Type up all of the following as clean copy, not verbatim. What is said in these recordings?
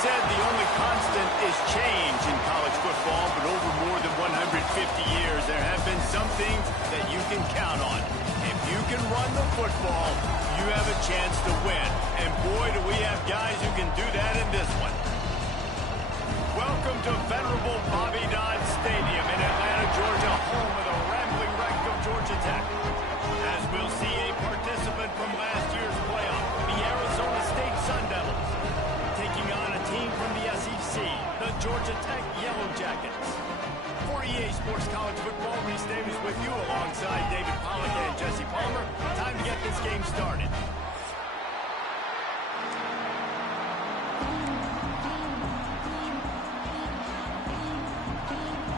said the only constant is change in college football, but over more than 150 years, there have been some things that you can count on. If you can run the football, you have a chance to win. And boy, do we have guys who can do that in this one. Welcome to venerable Bobby Dodd Stadium in Atlanta, Georgia, home of the rambling wreck of Georgia Tech. As we'll see a participant from last year's playoff, the Arizona State Sun Devils, taking on a team from the SEC, the Georgia Tech Yellow Jackets. For EA Sports College Football, Reese Davis with you alongside David Pollack and Jesse Palmer. Time to get this game started.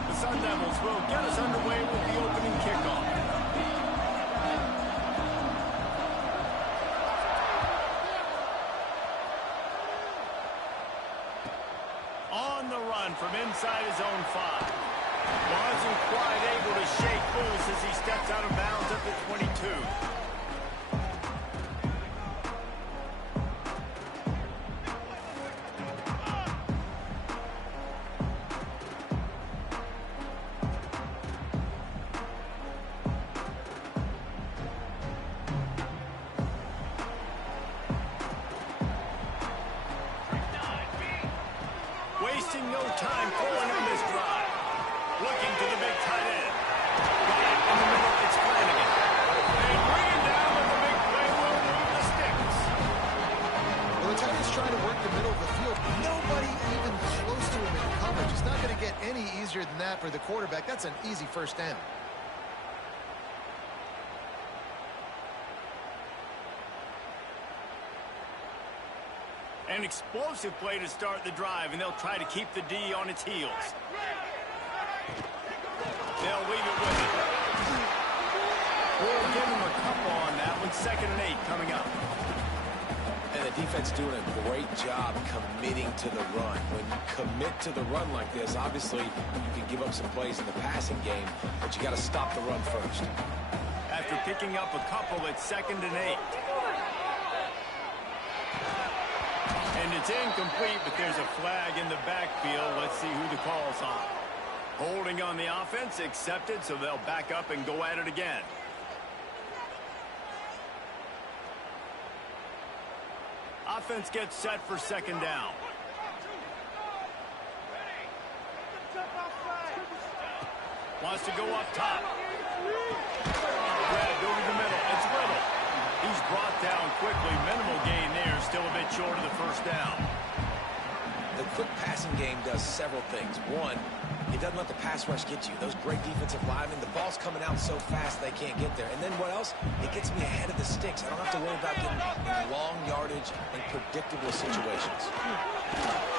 The Sun Devils will get us underway with the opening kickoff. On the run from inside his own 5. Wasn't quite able to shake loose as he steps out of bounds at the 22. Wasting no time throwing on this drive. Looking to the big tight end. Got it in the middle, it's Flanagan. And bringing down with the big play will move the sticks. Well, the tight end's trying to work the middle of the field. Nobody even close to him in coverage. It's not going to get any easier than that for the quarterback. That's an easy first down. An explosive play to start the drive, and they'll try to keep the D on its heels. They'll leave it with it. We'll give them a couple on that one. 2nd and 8 coming up. And the defense doing a great job committing to the run. When you commit to the run like this, obviously you can give up some plays in the passing game, but you got to stop the run first. After picking up a couple, it's 2nd and 8. And it's incomplete, but there's a flag in the backfield. Let's see who the call's on. Holding on the offense, accepted, so they'll back up and go at it again. Offense gets set for 2nd down. Wants to go up top. Grabbed over the middle. It's Little. He's brought down quickly. Minimal gain there. Still a bit short of the first down. The quick passing game does several things. One, it doesn't let the pass rush get you. Those great defensive linemen, the ball's coming out so fast they can't get there. And then what else? It gets me ahead of the sticks. I don't have to worry about getting long yardage and predictable situations.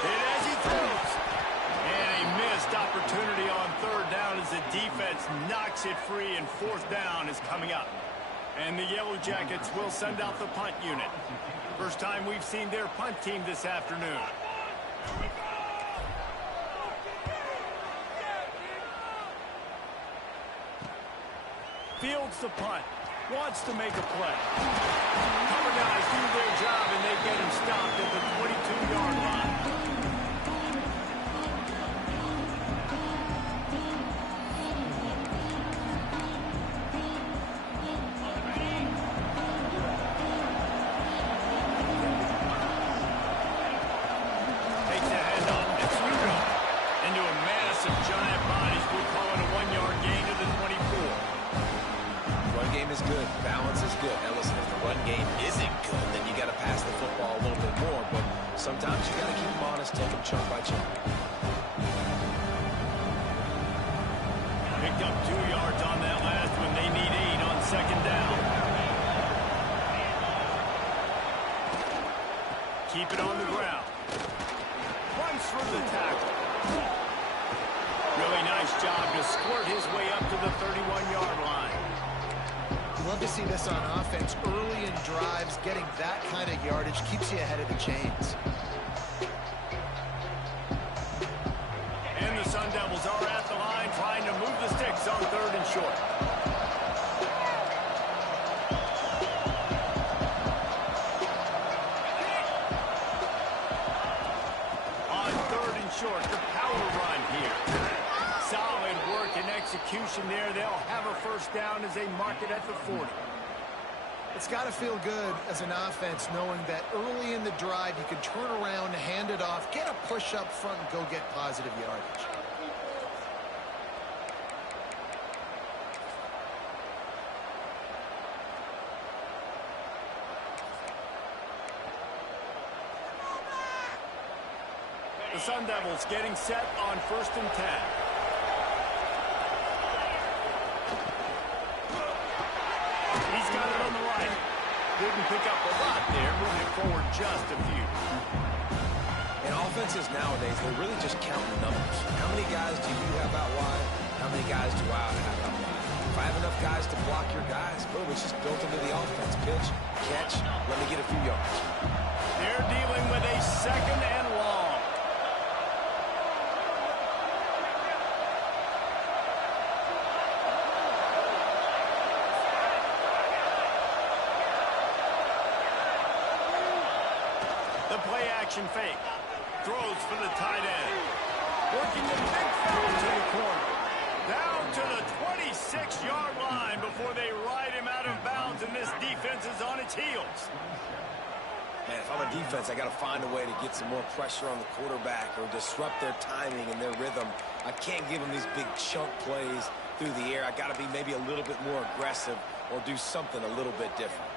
Hit as he throws. And a missed opportunity on 3rd down as the defense knocks it free, and 4th down is coming up. And the Yellow Jackets will send out the punt unit. First time we've seen their punt team this afternoon. Fields the punt. Wants to make a play. Cover guys do their job, and they get him stopped at the 22-yard line. Takes the handoff. It's Hugo. Into a massive giant body. We'll call it a 1-yard gain to the 24. Run game is good. Balance is good. Now listen, if the run game isn't good, then you got to pass the football a little bit more. But sometimes you got to keep them honest, take them chunk by chunk. Picked up 2 yards on that last one. They need 8 on 2nd down. Keep it on the ground. Runs through the tackle. Really nice job to squirt his way up to the 31-yard line. You love to see this on offense. Early in drives, getting that kind of yardage keeps you ahead of the chains. And the Sun Devils are at the line trying to move the sticks on 3rd and short. first down as they mark it at the 40. It's got to feel good as an offense knowing that early in the drive you can turn around, hand it off, get a push up front, and go get positive yardage. The Sun Devils getting set on 1st and 10. He's got it on the right. Didn't pick up a lot there, moving it forward just a few. In offenses nowadays, they're really just counting numbers. How many guys do you have out wide? How many guys do I have out wide? If I have enough guys to block your guys, boom, it's just built into the offense. Pitch, catch, let me get a few yards. They're dealing with a 2nd and long. The play action fake. Throws for the tight end. Working the big throw to the corner. Down to the 26-yard line before they ride him out of bounds, and this defense is on its heels. Man, if I'm a defense, I got to find a way to get some more pressure on the quarterback or disrupt their timing and their rhythm. I can't give them these big chunk plays through the air. I got to be maybe a little bit more aggressive or do something a little bit different.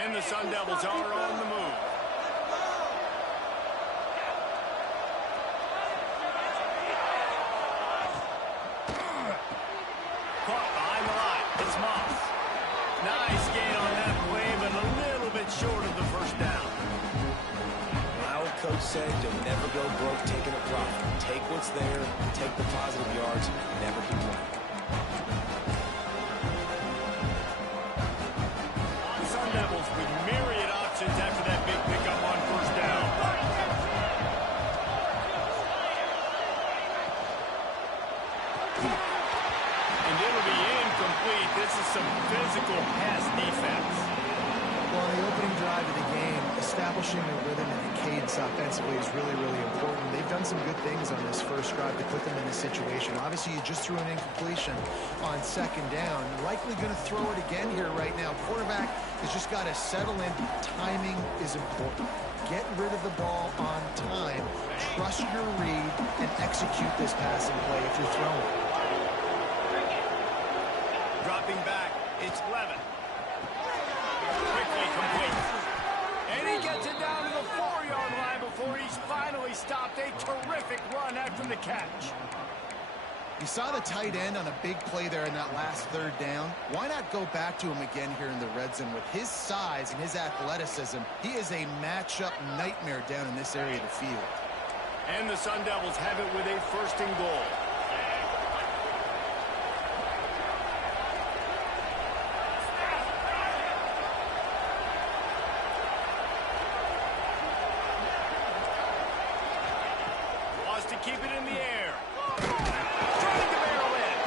And the Sun Devils are on the move. Caught behind the line. It's Moss. Nice gain on that play, but a little bit short of the first down. My old coach said you'll never go broke taking a profit. Take what's there, take the positive yards, never complain. The Sun Devils with myriad options after that big pickup on first down. And it'll be incomplete. This is some physical pass defense. Well, on the opening drive of the game, establishing a rhythm and a cadence offensively is really, really important. They've done some good things on this first drive to put them in this situation. Obviously, you just threw an incompletion on 2nd down. Likely going to throw it again here right now. Quarterback has just got to settle in. Timing is important. Get rid of the ball on time. Trust your read and execute this passing play if you're throwing. Dropping back, it's Levin. Quickly complete. And he gets it down to the 4-yard line before he's finally stopped. A terrific run after the catch. You saw the tight end on a big play there in that last 3rd down. Why not go back to him again here in the red zone? With his size and his athleticism, he is a matchup nightmare down in this area of the field. And the Sun Devils have it with a 1st and goal. To keep it in the air. Trying to barrel in.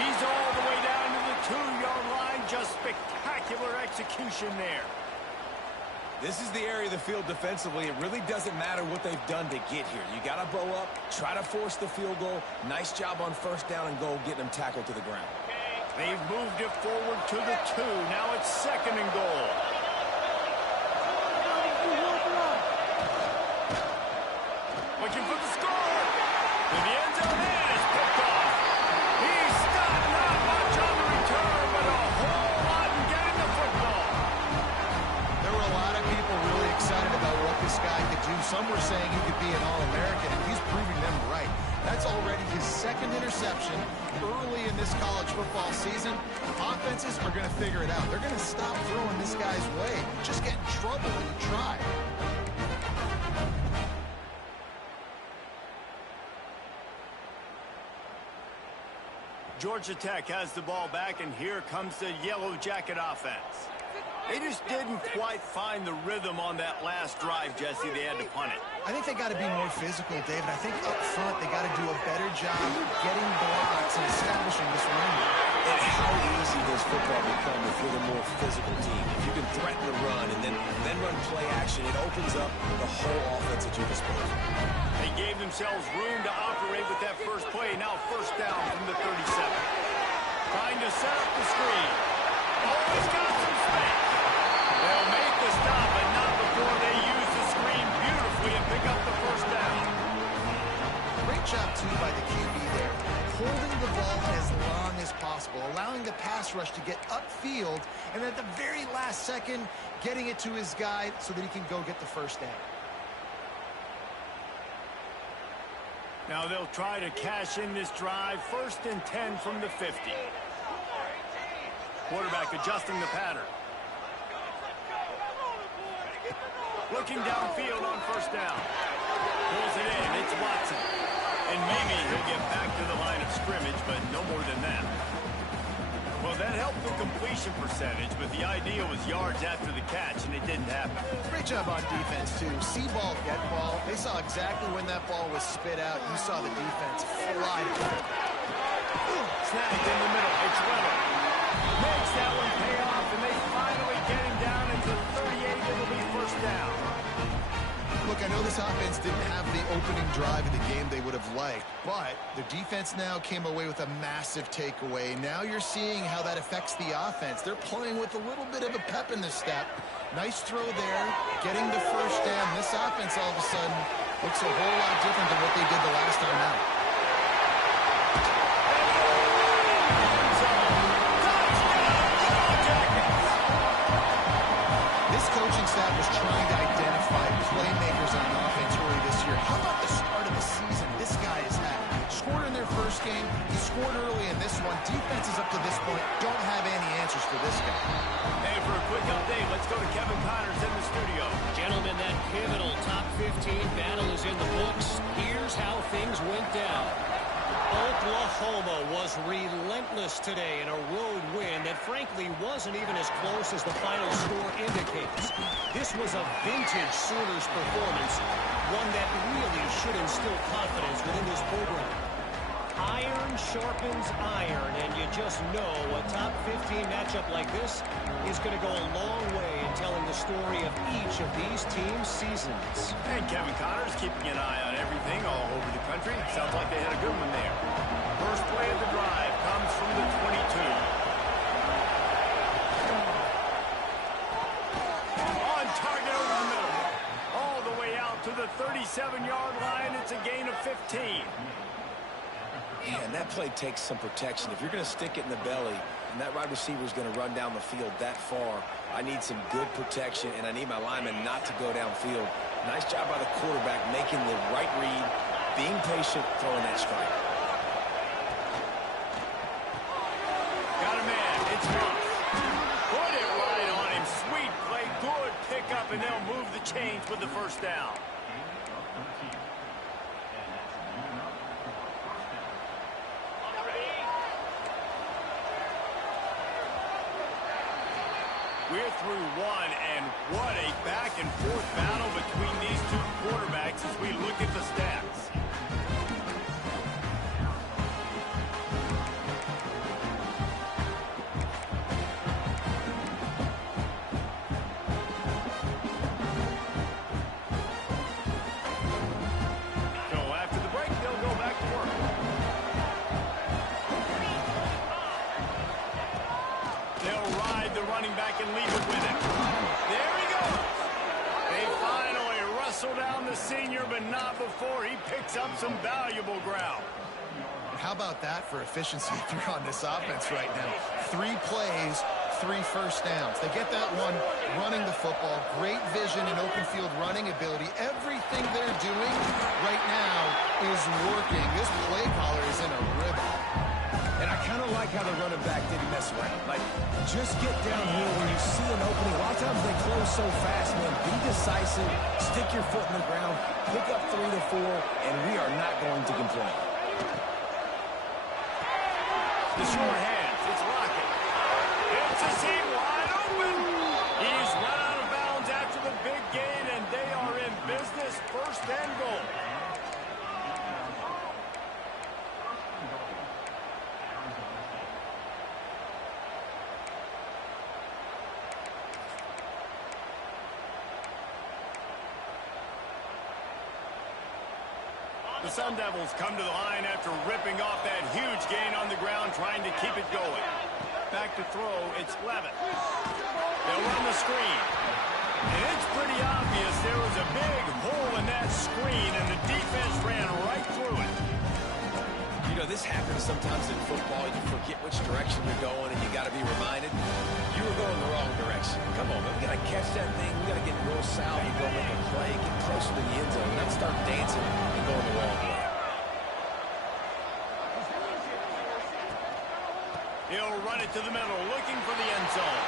He's all the way down to the 2-yard line. Just spectacular execution there. This is the area of the field defensively. It really doesn't matter what they've done to get here. You got to bow up, try to force the field goal. Nice job on 1st down and goal, getting them tackled to the ground. They've moved it forward to the 2. Now it's 2nd and goal. Looking for the score. In the end zone, and it's picked off. He's stopped not much on the return, but a whole lot in getting the football. There were a lot of people really excited about what this guy could do. Some were saying he could be an All-American, and he's proving them right. That's already his 2nd interception early in this college football season. Offenses are going to figure it out. They're going to stop throwing this guy's way. Just get in trouble when you try. Georgia Tech has the ball back, and here comes the Yellow Jacket offense. They just didn't quite find the rhythm on that last drive, Jesse. They had to punt it. I think they got to be more physical, David. I think up front they got to do a better job getting blocks and establishing this run. And how easy does football become if you're the more physical team? If you can threaten the run and then run play action, it opens up the whole offense at your disposal. They gave themselves room to operate with that first play. Now 1st down from the 37. Trying to set up the screen. Always got some space. They'll make the stop, but not before they use the screen beautifully and pick up the first down. Great job, too, by the QB there. Holding the ball as long as possible, allowing the pass rush to get upfield, and at the very last second, getting it to his guy so that he can go get the first down. Now they'll try to cash in this drive. 1st and 10 from the 50. Quarterback adjusting the pattern. Looking downfield on first down. Pulls it in. It's Watson. And maybe he'll get back to the line of scrimmage, but no more than that. Well, that helped the completion percentage, but the idea was yards after the catch, and it didn't happen. Great job on defense, too. See ball, get ball. They saw exactly when that ball was spit out. You saw the defense fly to it. Snagged in the middle. It's Weddle. Makes that one pay off, and they finally get him down into the 38. It'll be first down. Look, I know this offense didn't have the opening drive of the game they would have liked, but the defense now came away with a massive takeaway. Now you're seeing how that affects the offense. They're playing with a little bit of a pep in the step. Nice throw there, getting the first down. This offense all of a sudden looks a whole lot different than what they did the last time out. This coaching staff was trying to identify playmakers on offense early this year. How about the start of the season this guy has had? Scored in their first game. He scored early in this one. Defenses up to this point don't have any answers for this guy. Hey, for a quick update, let's go to Kevin Connors in the studio. Gentlemen, that pivotal top 15 battle is in the books. Here's how things went down. Oklahoma was relentless today in a road win that frankly wasn't even as close as the final score indicates. This was a vintage Sooners performance, one that really should instill confidence within this program. Iron sharpens iron, and you just know a top 15 matchup like this is going to go a long way in telling the story of each of these teams' seasons. And Kevin Connors keeping an eye on everything all over the country. Sounds like they had a good one there. First play of the drive comes from the 22. On target over the middle. All the way out to the 37-yard line. It's a gain of 15. Man, that play takes some protection. If you're going to stick it in the belly and that wide receiver is going to run down the field that far, I need some good protection, and I need my lineman not to go downfield. Nice job by the quarterback making the right read, being patient, throwing that strike. Got a man. It's Ruff. Put it right on him. Sweet play. Good pickup, and they'll move the chains with the first down. We're through one, and what a back-and-forth battle between these two quarterbacks as we look at the stats. So after the break, they'll go back to work. They'll ride the running back and leave it with him. There he goes. They finally wrestle down the senior, but not before he picks up some valuable ground. How about that for efficiency if you're on this offense right now? 3 plays, 3 first downs. They get that one running the football. Great vision and open field running ability. Everything they're doing right now is working. This play caller is in a rhythm. And I kind of like how the running back didn't mess around. Like, just get downhill when you see an opening. A lot of times they close so fast, man. Be decisive, stick your foot in the ground, pick up 3 to 4, and we are not going to complain. The short hands, it's Lockett. It's a seam wide open. He's run out of bounds after the big gain, and they are in business. First and goal. The Sun Devils come to the line after ripping off that huge gain on the ground, trying to keep it going. Back to throw, it's Levitt. They'll run the screen. And it's pretty obvious there was a big hole in that screen, and the defense ran right through it. You know, this happens sometimes in football. You forget which direction you're going, and you got to be reminded you were going the wrong direction. Come on, man. We got to catch that thing. We got to get real south and go make a play, get closer to the end zone, not start dancing and going the wrong way. He'll run it to the middle, looking for the end zone.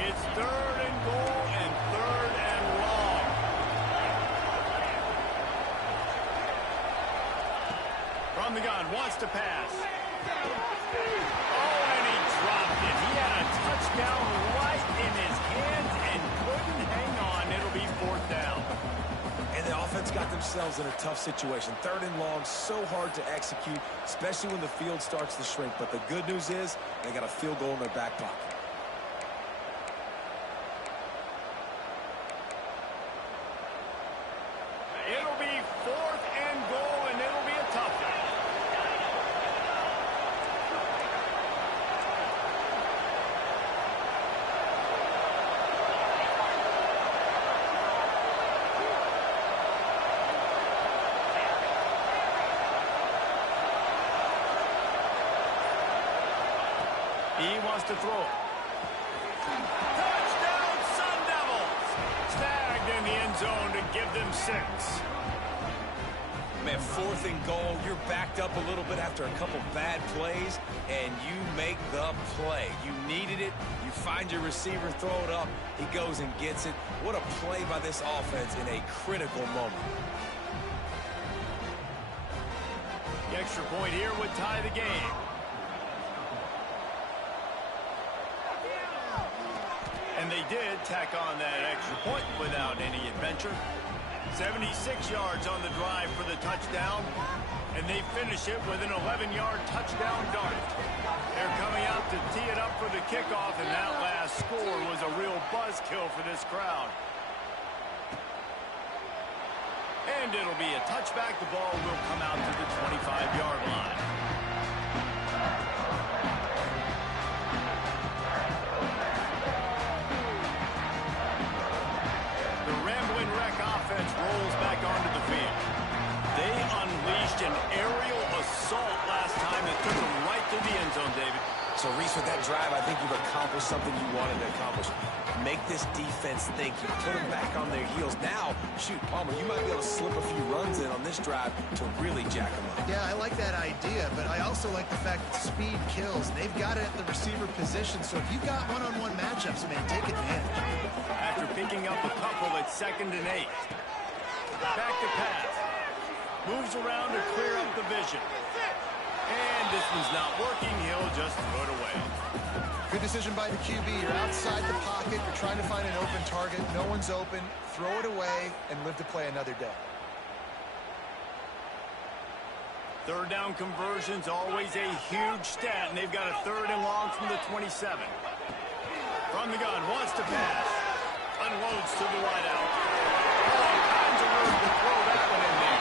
It's 3rd and goal and 3rd and long. From the gun, wants to pass. Oh, and he dropped it. He had a touchdown right in his hands and couldn't hang on. It'll be 4th down. And the offense got themselves in a tough situation. 3rd and long, so hard to execute, especially when the field starts to shrink. But the good news is they got a field goal in their back pocket. It'll be 4th and goal, and it'll be a tough one. He wants to throw. Touchdown, Sun Devils! Snagged in the end zone to give them 6. Man, 4th and goal, you're backed up a little bit after a couple bad plays, and you make the play. You needed it. You find your receiver, throw it up. He goes and gets it. What a play by this offense in a critical moment. The extra point here would tie the game. And they did tack on that extra point without any adventure. 76 yards on the drive for the touchdown, and they finish it with an 11-yard touchdown dart. They're coming out to tee it up for the kickoff, and that last score was a real buzzkill for this crowd. And it'll be a touchback. The ball will come out to the 25-yard line. Offense rolls back onto the field. They unleashed an aerial assault last time that took them right to the end zone, David. So, Reese, with that drive, I think you've accomplished something you wanted to accomplish. Make this defense think. You put them back on their heels. Now, shoot, Palmer, you might be able to slip a few runs in on this drive to really jack them up. Yeah, I like that idea, but I also like the fact that speed kills. They've got it at the receiver position, so if you've got one-on-one matchups, man, take advantage. After picking up a couple at 2nd and 8. Back to pass. Moves around to clear up the vision. And this one's not working. He'll just throw it away. Good decision by the QB. You're outside the pocket. You're trying to find an open target. No one's open. Throw it away and live to play another day. 3rd down conversion's always a huge stat, and they've got a 3rd and long from the 27. From the gun, wants to pass. Unloads to the wide out. All kinds of room to throw that one in there.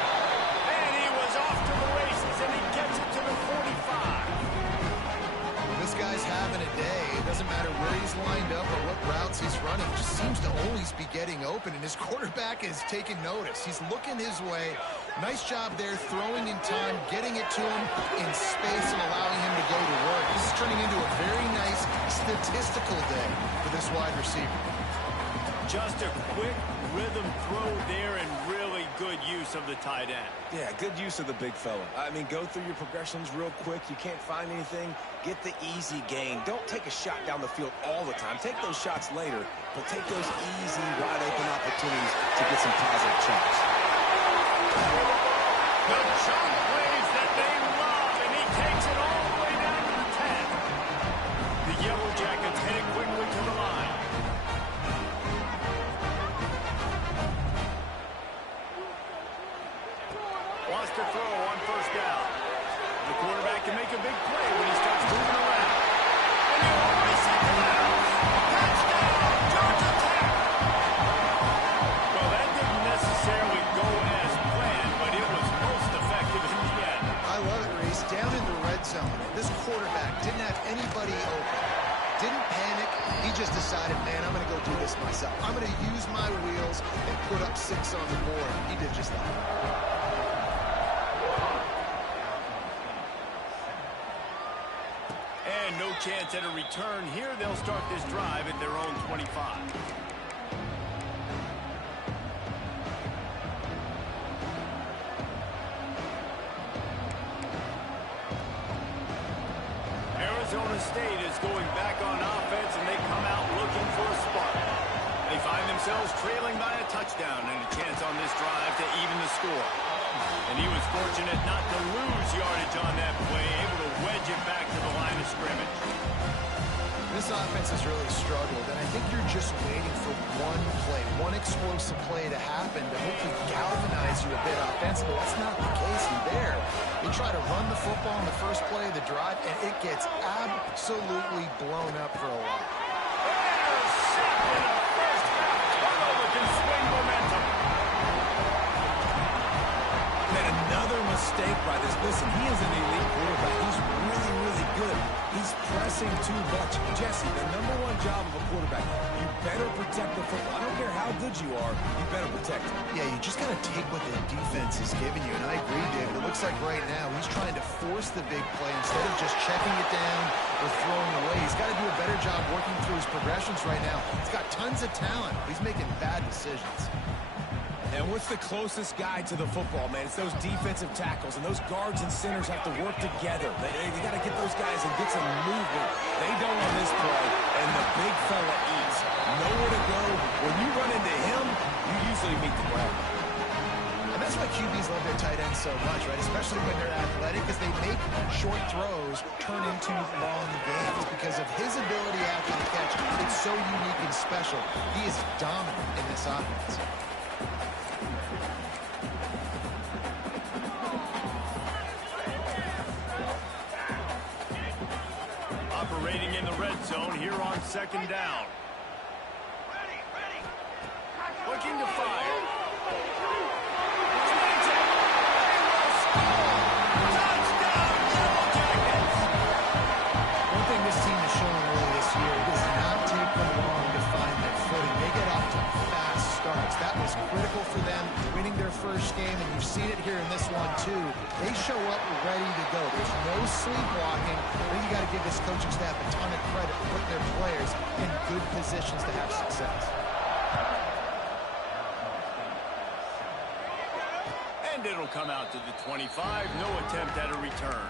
And he was off to the races, and he gets it to the 45. This guy's having a day. It doesn't matter where he's lined up or what routes he's running. He just seems to always be getting open, and his quarterback is taking notice. He's looking his way. Nice job there, throwing in time, getting it to him in space and allowing him to go to work. This is turning into a very nice statistical day for this wide receiver. Just a quick rhythm throw there and really good use of the tight end. Yeah, good use of the big fella. I mean, go through your progressions real quick. You can't find anything. Get the easy gain. Don't take a shot down the field all the time. Take those shots later, but take those easy, wide-open opportunities to get some positive chunks. The chunk plays that they love, and he takes it all the way down to the 10. The Yellow Jackets heading quickly to the line. Wants to throw on 1st down. The quarterback can make a big play when he starts moving around. And he'll race it to the house. Touchdown, Georgia Tech! Well, that didn't necessarily go as planned, but it was most effective in the end. I love it, Reese. Down in the red zone, this quarterback didn't have anybody open. Didn't panic. He just decided, man, I'm going to go do this myself. I'm going to use my wheels and put up 6 on the board. He did just that. And no chance at a return here. They'll start this drive at their own 25. Arizona State is going back on offense, and they come out looking for a spark. They find themselves trailing by a touchdown and a chance on this drive to even the score. And he was fortunate not to lose yardage on that play, able to wedge it back to the line of scrimmage. This offense has really struggled, and I think you're just waiting for one play, one explosive play to happen to hopefully galvanize you a bit offensively. That's not the case there. They try to run the football in the first play of the drive, and it gets absolutely blown up for a while. Intercepted. A first half turnover can swing momentum. And another mistake by this. Listen, he is an elite quarterback. He's really, really good. He's pressing too much. Jesse, the #1 job of a quarterback, you better protect the football. I don't care how good you are, you better protect it. Yeah, you just got to take what the defense is giving you, and I agree, David. It looks like right now he's trying to force the big play instead of just checking it down or throwing away. He's got to do a better job working through his progressions right now. He's got tons of talent. He's making bad decisions. And what's the closest guy to the football, man? It's those defensive tackles, and those guards and centers have to work together. They got to get those guys and get some movement. They don't on this play, and the big fella eats. Nowhere to go. When you run into him, you usually meet the ground. And that's why QBs love their tight ends so much, right? Especially when they're athletic, because they make short throws turn into long gains. Because of his ability after the catch, it's so unique and special. He is dominant in this offense. Operating in the red zone here on 2nd down. Looking to fire. Touchdown, Yellow Jackets! One thing this team has shown early this year, it does not take them long to find their footing. They get off to fast starts. That was critical for them winning their first game, and you've seen it here in this one too. They show up ready to go. There's no sleepwalking. I think you got to give this coaching staff a ton of credit for putting their players in good positions to have success. And it'll come out to the 25. No attempt at a return.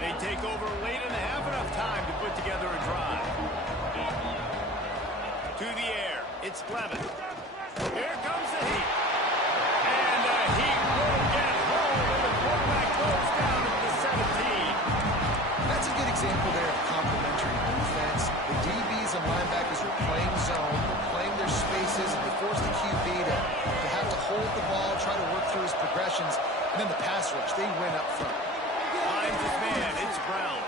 They take over late in the half, enough time to put together a drive. To the air, it's Clevin. Here comes the heat. And the heat will get home, and the quarterback goes down at the 17. That's a good example there of complementary defense. The DBs and linebackers are playing zone, they're playing their spaces, and they force the QB to have to hold the ball, try to work through his progressions, and then the pass rush, they win up front. Finds his man, it's Brown.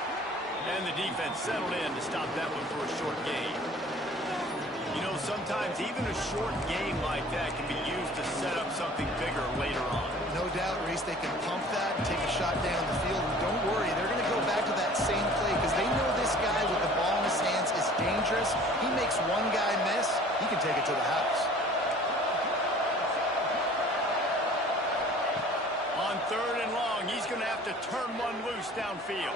And the defense settled in to stop that one for a short gain. You know, sometimes even a short game like that can be used to set up something bigger later on. No doubt, Reese, they can pump that and take a shot down the field. And don't worry, they're going to go back to that same play because they know this guy with the ball in his hands is dangerous. He makes one guy miss, he can take it to the house. On 3rd and long, he's going to have to turn one loose downfield.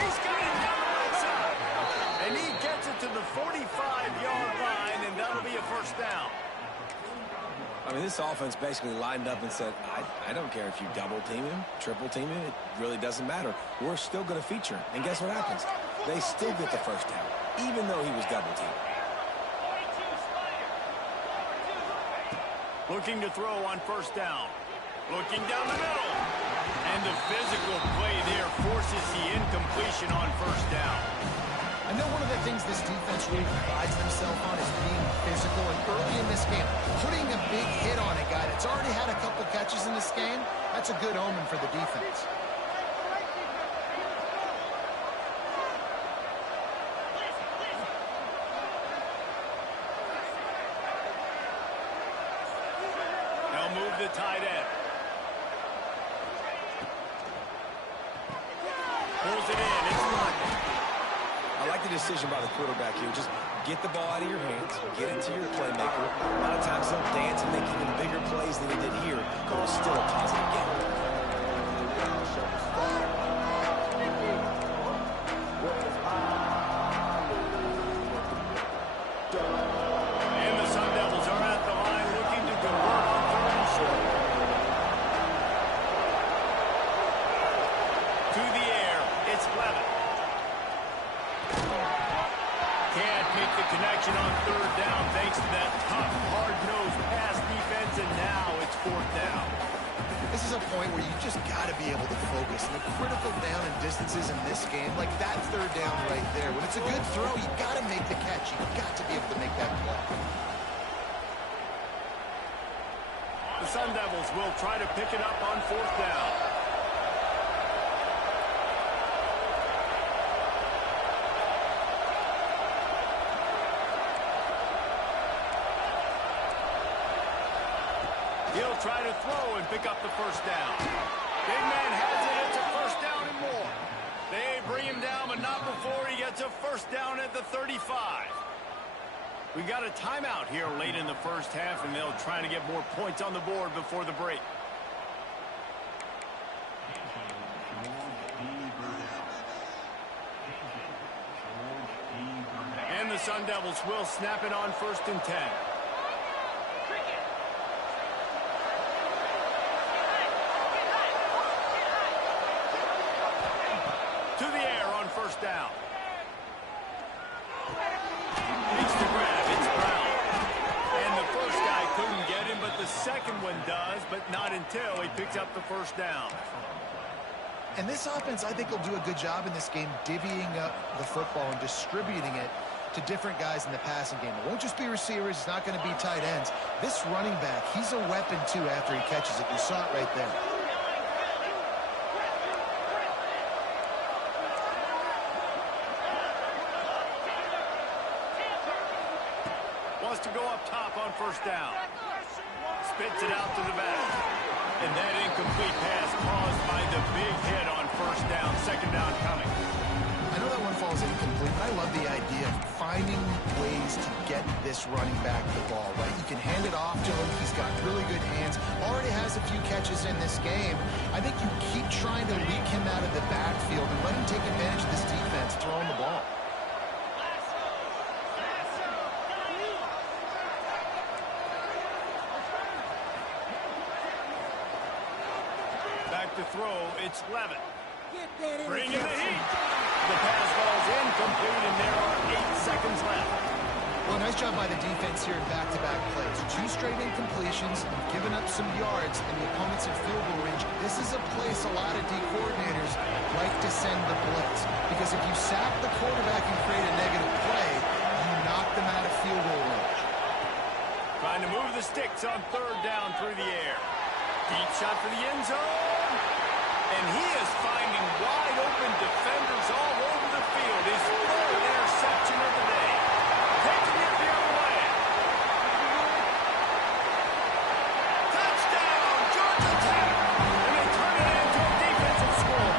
He's got it down the right side. And he gets it to the 45-yard line, and that'll be a first down. I mean, this offense basically lined up and said, I don't care if you double team him, triple team him, it really doesn't matter. We're still going to feature him. And guess what happens? They still get the first down, even though he was double teamed. Looking to throw on 1st down. Looking down the middle. And the physical play there forces the incompletion on first down. I know one of the things this defense really prides themselves on is being physical. And early in this game, putting a big hit on a guy that's already had a couple catches in this game, that's a good omen for the defense. They'll move the tight end. Pulls it in. It's blocked. I like the decision by the quarterback here. Just get the ball out of your hands, get it to your playmaker. A lot of times they'll dance and make even bigger plays than they did here, but it was still a positive game. And the Sun Devils are at the line looking to convert on third and short. To the air, it's Levitt. Can't make the connection on third down thanks to that tough, hard-nosed pass defense, and now it's fourth down. This is a point where you just got to be able to focus. And the critical down and distances in this game, like that third down right there, when it's a good throw, you got to make the catch. You've got to be able to make that play. The Sun Devils will try to pick it up on fourth down. He'll try to throw and pick up the first down. Big man has it. It's a first down and more. They bring him down, but not before he gets a first down at the 35. We got a timeout here late in the first half, and they'll try to get more points on the board before the break. And the Sun Devils will snap it on first and 10. To the air on first down. Makes the grab. It's Brown. And the first guy couldn't get him, but the second one does, but not until he picks up the first down. And this offense, I think, will do a good job in this game divvying up the football and distributing it to different guys in the passing game. It won't just be receivers. It's not going to be tight ends. This running back, he's a weapon, too, after he catches it. You saw it right there. Wants to go up top on first down. Spits it out to the back. And that incomplete pass caused by the big hit on first down. Second down coming. I know that one falls incomplete, but I love the idea of finding ways to get this running back the ball, right? You can hand it off to him. He's got really good hands. Already has a few catches in this game. I think you keep trying to leak him out of the backfield and let him take advantage of this defense throwing the ball. Back to throw, it's Levitt. Bringing the heat. The pass falls incomplete, and there are 8 seconds left. Well, nice job by the defense here in back-to-back plays. 2 straight incompletions, giving up some yards, and the opponent's in field goal range. This is a place a lot of D coordinators like to send the blitz, because if you sack the quarterback and create a negative play, you knock them out of field goal range. Trying to move the sticks on third down through the air. Deep shot for the end zone. And he is finding wide open defenders all over the field. His third interception of the day. Taking it the other way. Touchdown, Georgia Tech. And they turn it into a defensive score.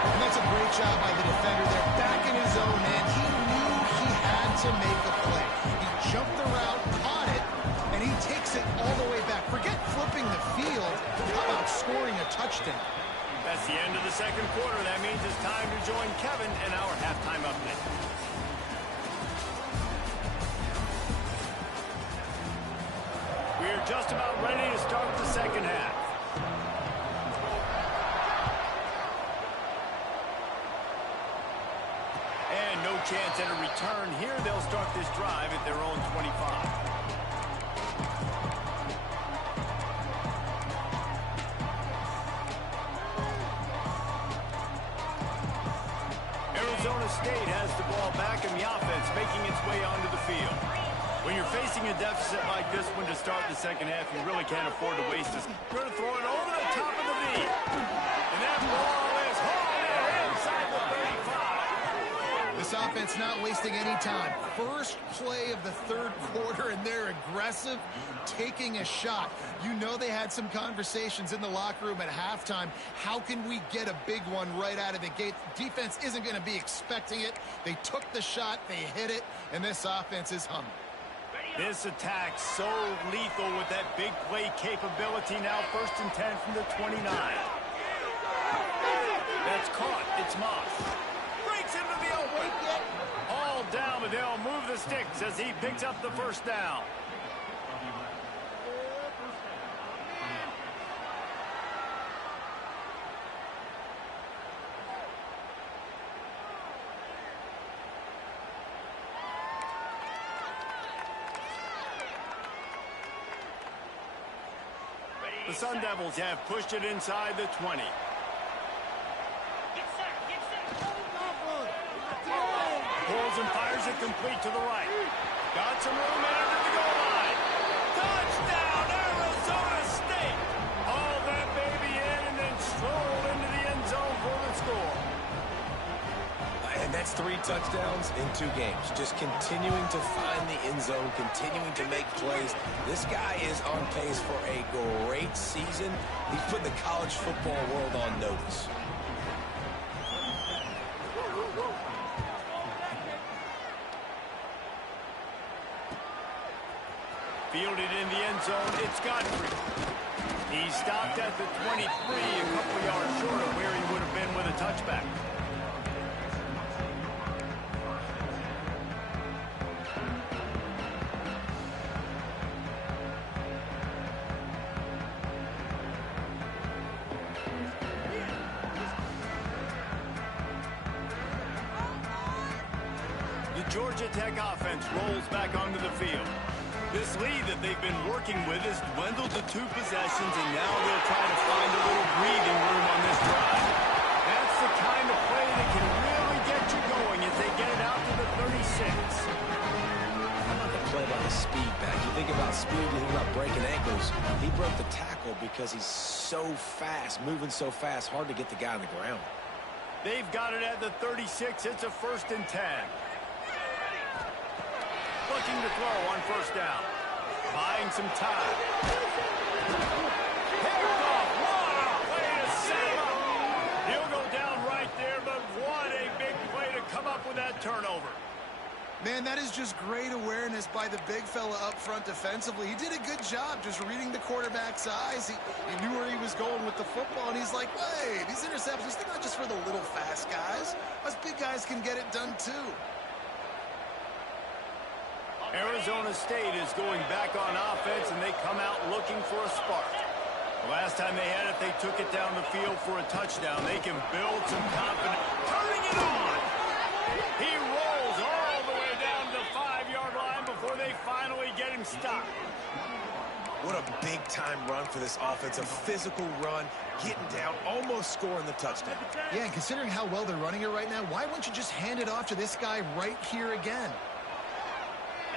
And that's a great job by the defender there, back in his own end. He knew he had to make a play. He jumped the route, caught it, and he takes it all the way back. Forget flipping the field. How about scoring a touchdown? That's the end of the second quarter. That means it's time to join Kevin in our halftime update. We're just about ready to start the second half. And no chance at a return here. They'll start this drive at their own 25. Arizona State has the ball back and the offense making its way onto the field. When you're facing a deficit like this one to start the second half, you really can't afford to waste this. You're going to throw it over the top of the knee. And that ball is hauled in inside the 35. This offense not wasting any time. First play of the third quarter, and they're aggressive, taking a shot. You know they had some conversations in the locker room at halftime. How can we get a big one right out of the gate? Defense isn't going to be expecting it. They took the shot, they hit it, and this offense is humming. This attack so lethal with that big play capability. Now 1st and 10 from the 29. That's caught. It's Moss. Breaks into the open. All down, but they'll move the sticks as he picks up the first down. The Sun Devils have pushed it inside the 20. Pulls and fires it complete to the right. Got some room in under the goal line. Touchdown, Arizona State! All that baby in and then strolled into the end zone for the score. And that's 3 touchdowns in 2 games. Just continuing to find the end zone, continuing to make plays. This guy is on pace for a great season. He's putting the college football world on notice. Fielded in the end zone, it's Godfrey. He stopped at the 23, a couple yards short of where he would have been with a touchback. Georgia Tech offense rolls back onto the field. This lead that they've been working with has dwindled to 2 possessions, and now they'll try to find a little breathing room on this drive. That's the kind of play that can really get you going as they get it out to the 36. How about the play by the speed back? You think about speed, you think about breaking ankles. He broke the tackle because he's so fast, moving so fast, hard to get the guy on the ground. They've got it at the 36. It's a 1st and 10. Looking to throw on 1st down. Buying some time. Picked off. What a play to set him up. He'll go down right there, but what a big play to come up with that turnover. Man, that is just great awareness by the big fella up front defensively. He did a good job just reading the quarterback's eyes. He knew where he was going with the football, and he's like, hey, these interceptions, they're not just for the little fast guys. Us big guys can get it done too. Arizona State is going back on offense, and they come out looking for a spark. The last time they had it, they took it down the field for a touchdown. They can build some confidence. Turning it on! He rolls all the way down to the 5-yard line before they finally get him stopped. What a big-time run for this offense. A physical run, getting down, almost scoring the touchdown. Yeah, and considering how well they're running it right now, why wouldn't you just hand it off to this guy right here again?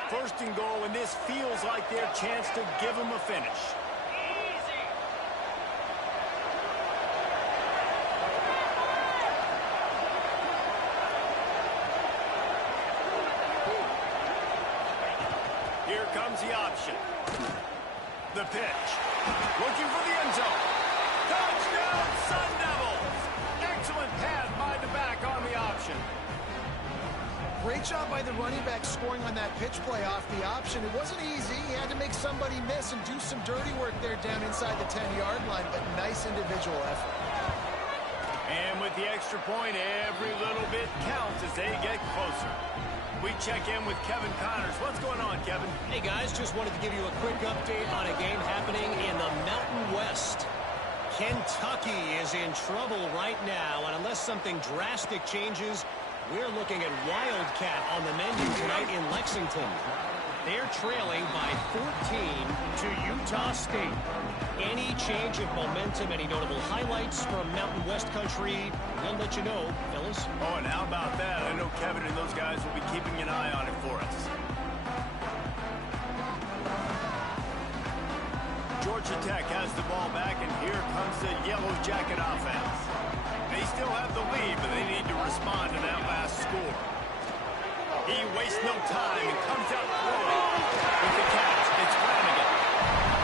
1st and goal, and this feels like their chance to give them a finish. Here comes the option. The pitch. Looking for the end zone. Touchdown, Sun Devils! Excellent pass by the back on the option. Great job by the running back scoring on that pitch play off the option. It wasn't easy. He had to make somebody miss and do some dirty work there down inside the 10-yard line, but nice individual effort. And with the extra point, every little bit counts as they get closer. We check in with Kevin Connors. What's going on, Kevin? Hey, guys, just wanted to give you a quick update on a game happening in the Mountain West. Kentucky is in trouble right now, and unless something drastic changes, we're looking at Wildcat on the menu tonight in Lexington. They're trailing by 14 to Utah State. Any change of momentum. Any notable highlights from Mountain West Country? We'll let you know, fellas. Oh, and how about that? I know Kevin and those guys will be keeping an eye on it for us. Georgia Tech has the ball back, and here comes the Yellow Jacket offense. They still have the lead, but they need to respond to that last score. He wastes no time and comes out throwing with the catch. It's Flanagan.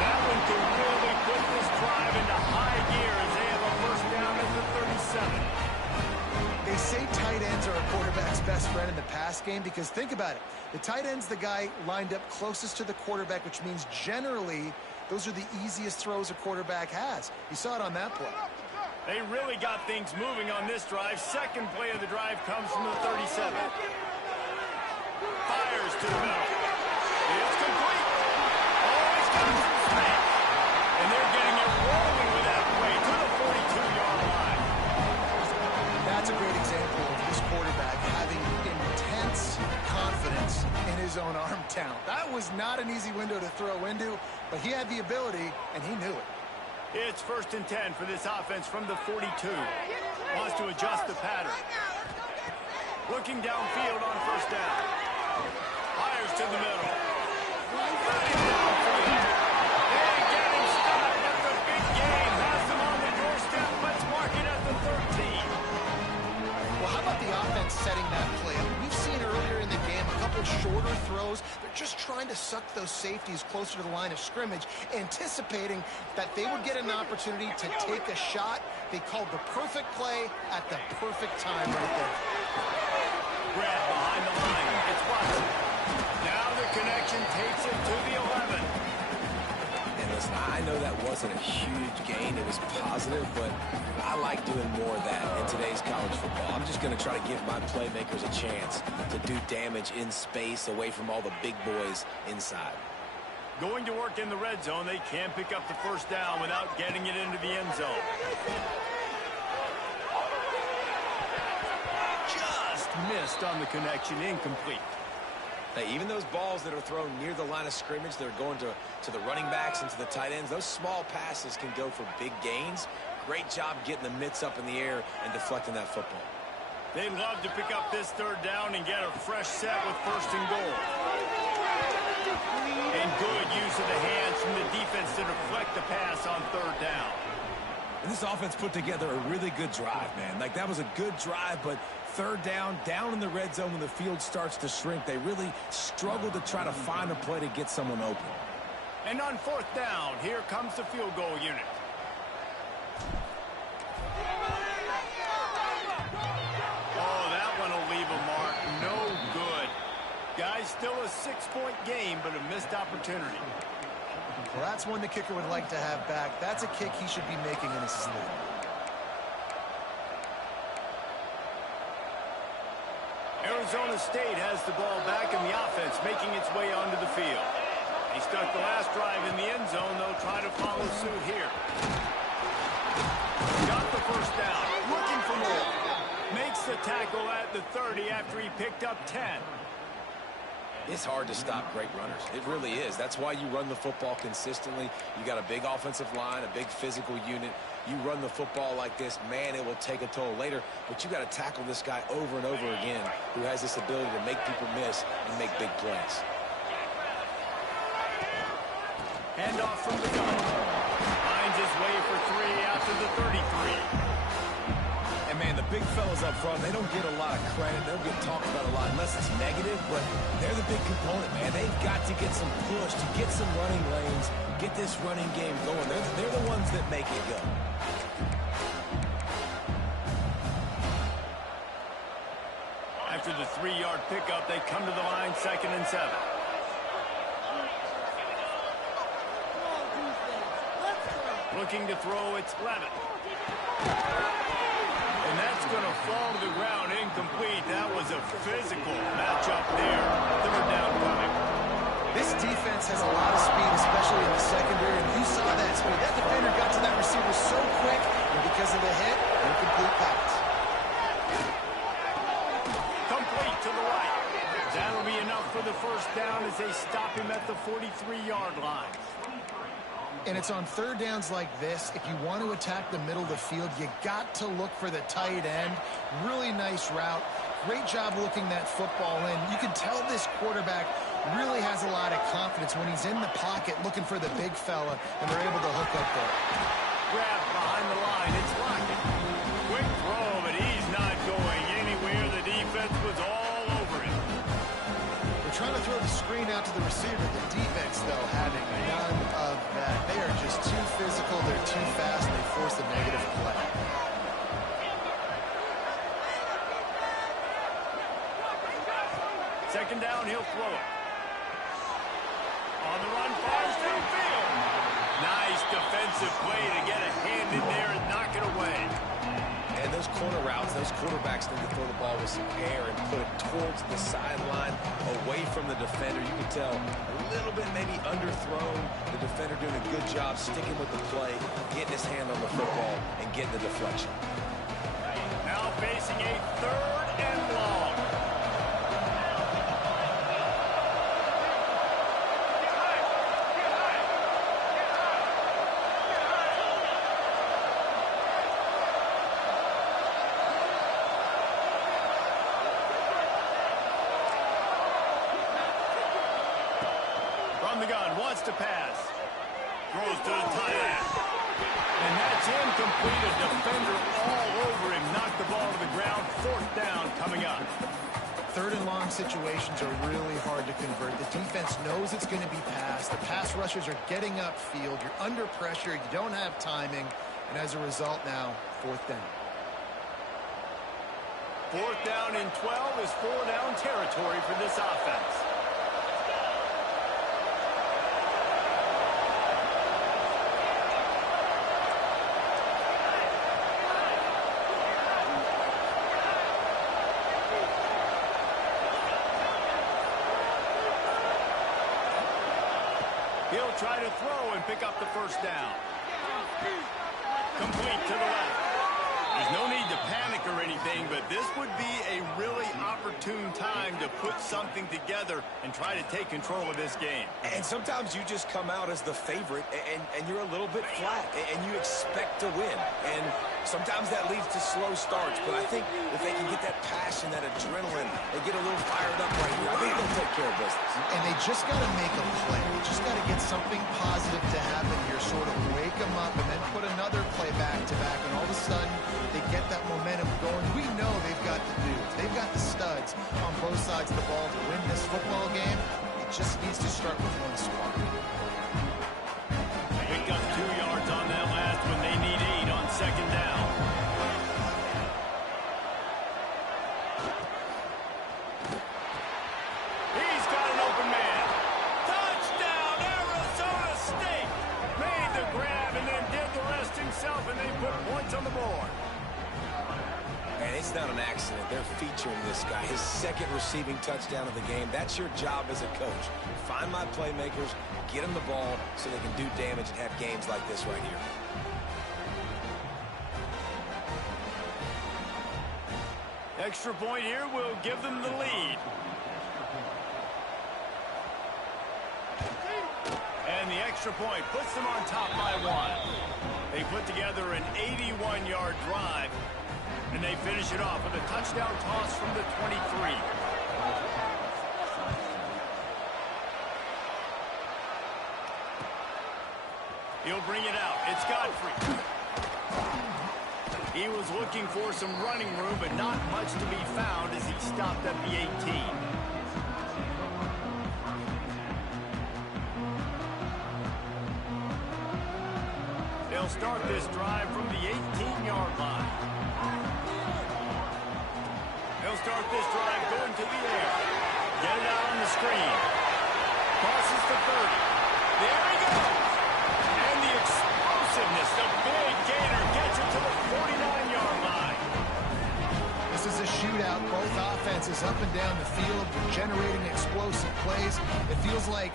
That one can really put this drive into high gear as they have a first down at the 37. They say tight ends are a quarterback's best friend in the pass game because think about it. The tight end's the guy lined up closest to the quarterback, which means generally those are the easiest throws a quarterback has. You saw it on that play. They really got things moving on this drive. Second play of the drive comes from the 37. Fires to the middle. It's complete. Oh, he's got some space. And they're getting it rolling with that play to the 42-yard line. That's a great example of this quarterback having intense confidence in his own arm talent. That was not an easy window to throw into, but he had the ability, and he knew it. It's 1st and 10 for this offense from the 42. Wants to adjust the pattern. Looking downfield on first down. Fires to the middle. Running downfield. They get him stopped, but the big game has them on the doorstep. Let's mark it at the 13. Well, how about the offense setting that play up? We've seen earlier in the game a couple shorter throws. They're just trying to suck those safeties closer to the line of scrimmage, anticipating that they would get an opportunity to take a shot. They called the perfect play at the perfect time right there. Grab behind the line. It's Watson. Now the connection takes it to the 11. And listen, I know that wasn't a huge gain. It was positive, but I like doing more of that in today's college football. I'm just going to try to give my playmakers a chance to do damage in space away from all the big boys inside. Going to work in the red zone. They can't pick up the first down without getting it into the end zone. Just missed on the connection. Incomplete. Hey, even those balls that are thrown near the line of scrimmage that are going to the running backs and to the tight ends, those small passes can go for big gains. Great job getting the mitts up in the air and deflecting that football. They'd love to pick up this third down and get a fresh set with 1st and goal. And good use of the hands from the defense to deflect the pass on 3rd down. And this offense put together a really good drive, man. Like, that was a good drive, but 3rd down in the red zone when the field starts to shrink, they really struggled to try to find a play to get someone open. And on 4th down, here comes the field goal unit. Oh, that one will leave a mark. No good. Guys, still a 6-point game, but a missed opportunity. Well, that's one the kicker would like to have back. That's a kick he should be making in his sleep. Arizona State has the ball back in the offense, making its way onto the field. He stuck the last drive in the end zone. They'll try to follow suit here. Got the first down. Looking for more. Makes the tackle at the 30 after he picked up 10. It's hard to stop great runners. It really is. That's why you run the football consistently. You got a big offensive line, a big physical unit. You run the football like this, man, it will take a toll later. But you got to tackle this guy over and over again who has this ability to make people miss and make big plays. Handoff from the gun. Finds his way for 3 out to the 33. And, man, the big fellas up front, they don't get a lot of credit. They don't get talked about a lot unless it's negative, but they're the big component, man. They've got to get some push, to get some running lanes, get this running game going. They're the ones that make it go. After the 3-yard pickup, they come to the line, 2nd and 7. Looking to throw, it's Levitt. And that's going to fall to the ground incomplete. That was a physical matchup there. 3rd down coming. This defense has a lot of speed, especially in the secondary, and you saw that speed. That defender got to that receiver so quick, and because of the hit, incomplete pass. Complete to the right. That'll be enough for the first down as they stop him at the 43-yard line. And it's it's on third downs like this, if you want to attack the middle of the field, you got to look for the tight end. Really nice route. Great job looking that football in. You can tell this quarterback really has a lot of confidence when he's in the pocket looking for the big fella, and they're able to hook up there. Grab behind the line. It's Lockett. Quick throw, but he's not going anywhere. The defense was all over him. They're trying to throw the screen out to the receiver. The defense, though, having none of that. They are just too physical. They're too fast. They force a negative play. Second down, he'll throw it. On the run, fires downfield. Nice defensive play to get a hand in there and knock it away. And those corner routes, those quarterbacks need to throw the ball with some air and put it towards the sideline, away from the defender. You can tell a little bit maybe underthrown. The defender doing a good job sticking with the play, getting his hand on the football, and getting the deflection. Now facing a third and long. From the gun, wants to pass. Throws to the tight end. And that's incomplete. A defender all over him. Knocked the ball to the ground. Fourth down coming up. Third and long situations are really hard to convert. The defense knows it's going to be passed. The pass rushers are getting upfield. You're under pressure. You don't have timing. And as a result now, fourth down. Fourth down and 12 is four-down territory for this offense. He'll try to throw and pick up the first down. Complete to the left. There's no need to panic or anything, but this would be a really opportune time to put something together and try to take control of this game. And sometimes you just come out as the favorite, and you're a little bit flat, and you expect to win. And sometimes that leads to slow starts, but I think if they can get that passion, that adrenaline, they get a little fired up right here, I think they'll take care of business. And they just got to make a play. They just got to get something positive to happen here, sort of wake them up, and then put another play back to back, and all of a sudden they get that momentum going. We know they've got the dudes. They've got the studs on both sides of the ball to win this football game. It just needs to start with one spark. They picked up 2 yards on that last one. They need 8 on second down. He's got an open man. Touchdown, Arizona State. Made the grab and then did the rest himself, and they put points on the board. And it's not an accident. They're featuring this guy. His second receiving touchdown of the game. That's your job as a coach. Find my playmakers, get them the ball so they can do damage and have games like this right here. Extra point here will give them the lead. And the extra point puts them on top by 1. They put together an 81-yard drive. And they finish it off with a touchdown toss from the 23. He'll bring it out. It's Godfrey. He was looking for some running room, but not much to be found as he stopped at the 18. They'll start this drive from the 18-yard line. They'll start this drive going to the air. Get it out on the screen. Crosses the 30. There he goes. And the explosiveness, the big gainer gets it to the 49-yard line. This is a shootout. Both offenses up and down the field generating explosive plays. It feels like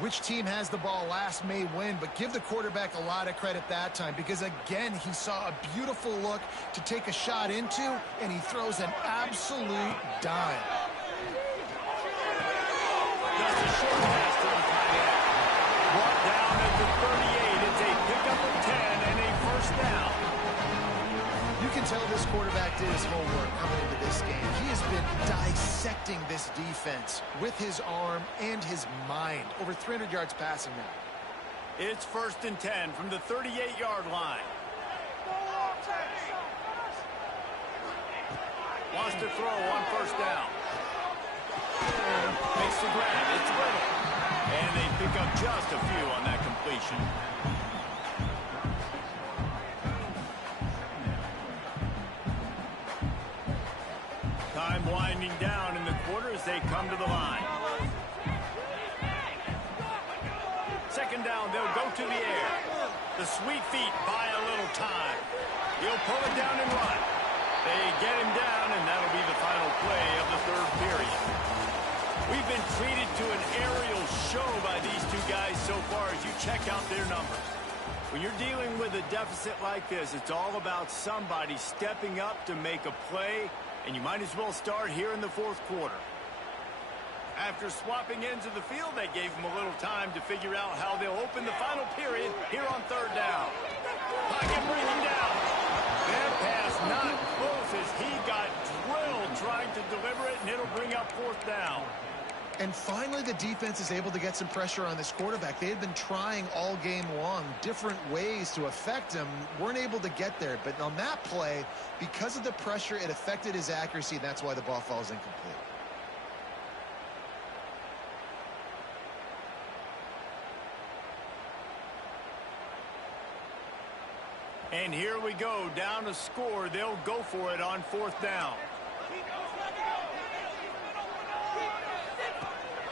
which team has the ball last may win, but give the quarterback a lot of credit that time because, again, he saw a beautiful look to take a shot into, and he throws an absolute dime. Just a short pass to the tight end. Brought down at the 38. It's a pickup of 10 and a first down. You can tell this quarterback did his homework coming into this game. He has been dissecting this defense with his arm and his mind. Over 300 yards passing now. It's 1st and 10 from the 38-yard line. Wants to throw on first down. Makes the grab. It's Little. And they pick up just a few on that completion. Time winding down in the quarter as they come to the line. 2nd down, they'll go to the air. The sweet feet buy a little time. He'll pull it down and run. They get him down, and that'll be the final play of the 3rd period. We've been treated to an aerial show by these two guys so far as you check out their numbers. When you're dealing with a deficit like this, it's all about somebody stepping up to make a play, and you might as well start here in the 4th quarter. After swapping ends of the field, they gave them a little time to figure out how they'll open the final period here on 3rd down. Pocket breaking down. That pass not close as he got drilled trying to deliver it, and it'll bring up 4th down. And finally, the defense is able to get some pressure on this quarterback. They had been trying all game long different ways to affect him. Weren't able to get there. But on that play, because of the pressure, it affected his accuracy, and that's why the ball falls incomplete. And here we go, down a score. They'll go for it on 4th down.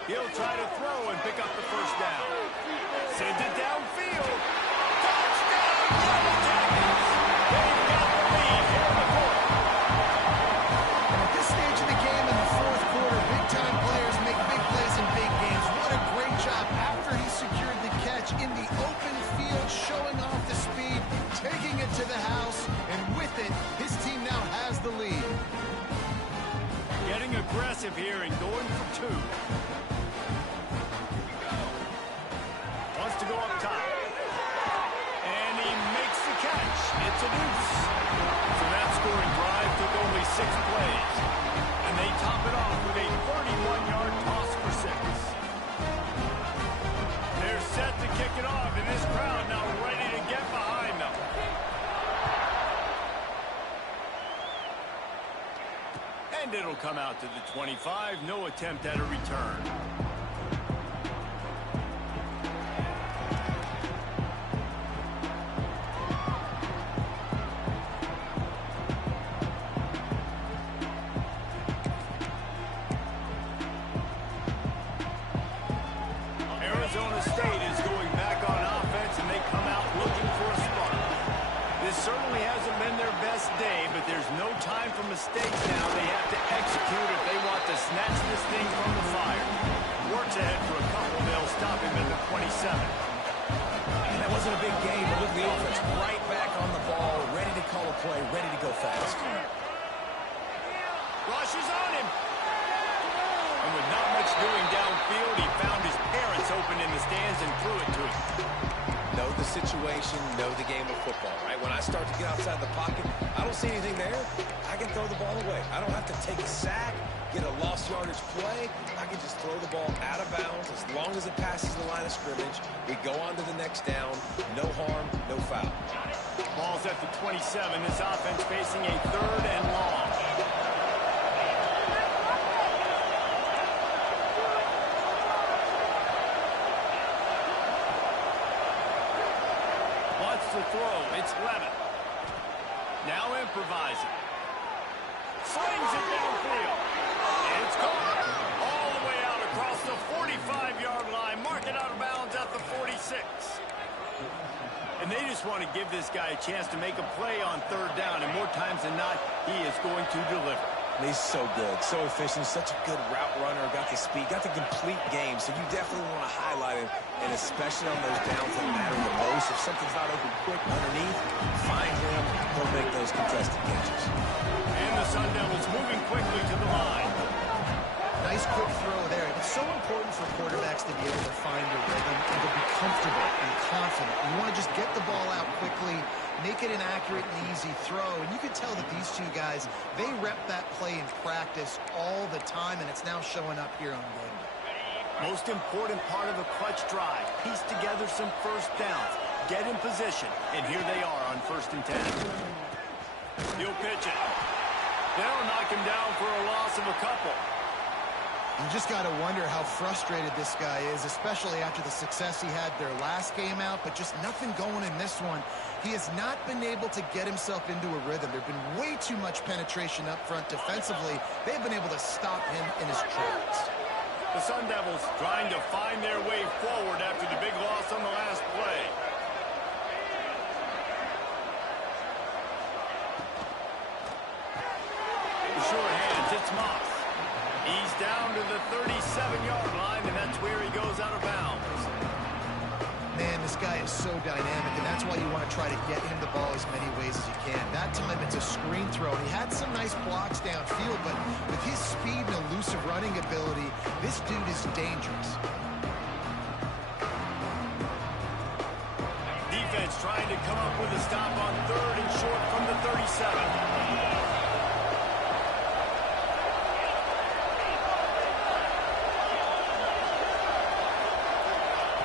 He'll try to throw and pick up the first down. Sends it downfield. Touchdown, Yellow Jackets! They've got the lead here in the 4th. And at this stage of the game in the 4th quarter, big-time players make big plays in big games. What a great job after he secured the catch in the open field, showing off the speed, taking it to the house, and with it, his team now has the lead. Getting aggressive here and going for 2. Wants to go up top. And he makes the catch. It's a deuce. So that scoring drive took only 6 plays. And they top it off with a 31-yard toss for 6. They're set to kick it off, and this crowd now ready to get behind them. And it'll come out to the 25. No attempt at a return. Arizona State is going back on offense, and they come out looking for a spark. This certainly hasn't been their best day, but there's no time for mistakes now. They have to execute if they want to snatch this thing from the fire. Works ahead for a couple. They'll stop him at the 27. And that wasn't a big game, but look at the offense right back on the ball, ready to call a play, ready to go fast. Rush is on him. And with not much doing downfield, he found his parents open in the stands and threw it to him. Know the situation, know the game of football, right? When I start to get outside the pocket, I don't see anything there. I can throw the ball away. I don't have to take a sack, get a lost yardage play. I can just throw the ball out of bounds as long as it passes the line of scrimmage. We go on to the next down. No harm, no foul. Ball's at the 27. This offense facing a 3rd and long. To throw, it's Levitt. Now improvising. Slings it downfield. It's caught all the way out across the 45-yard line. Mark it out of bounds at the 46. And they just want to give this guy a chance to make a play on 3rd down, and more times than not, he is going to deliver. He's so good, so efficient, such a good route runner, got the speed, got the complete game, so you definitely want to highlight him, and especially on those downs that matter the most. If something's not open quick underneath, find him, he'll make those contested catches. And the Sun Devils moving quickly to the line. Nice quick throw there. It's so important for quarterbacks to be able to find a rhythm and to be comfortable and confident. You want to just get the ball out quickly, make it an accurate and easy throw. And you can tell that these two guys, they rep that play in practice all the time, and it's now showing up here on game day. Most important part of a clutch drive. Piece together some first downs. Get in position. And here they are on 1st and 10. He'll pitch it. They'll knock him down for a loss of a couple. You just got to wonder how frustrated this guy is, especially after the success he had their last game out, but just nothing going in this one. He has not been able to get himself into a rhythm. There's been way too much penetration up front defensively. They've been able to stop him in his tracks. The Sun Devils trying to find their way forward after the big loss on the last play. The short hands, it's Moss. He's down to the 37-yard line, and that's where he goes out of bounds. Man, this guy is so dynamic, and that's why you want to try to get him the ball as many ways as you can. That time, it's a screen throw. He had some nice blocks downfield, but with his speed and elusive running ability, this dude is dangerous. Defense trying to come up with a stop on 3rd and short from the 37.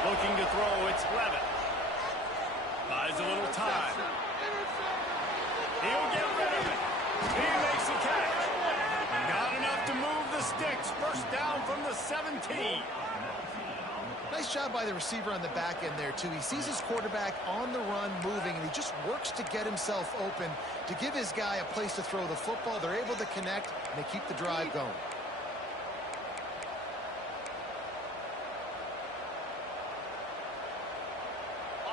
Looking to throw, it's Levitt. Buys a little time. He'll get rid of it. He makes the catch. Not enough to move the sticks. 1st down from the 17. Nice job by the receiver on the back end there, too. He sees his quarterback on the run moving, and he just works to get himself open to give his guy a place to throw the football. They're able to connect, and they keep the drive going.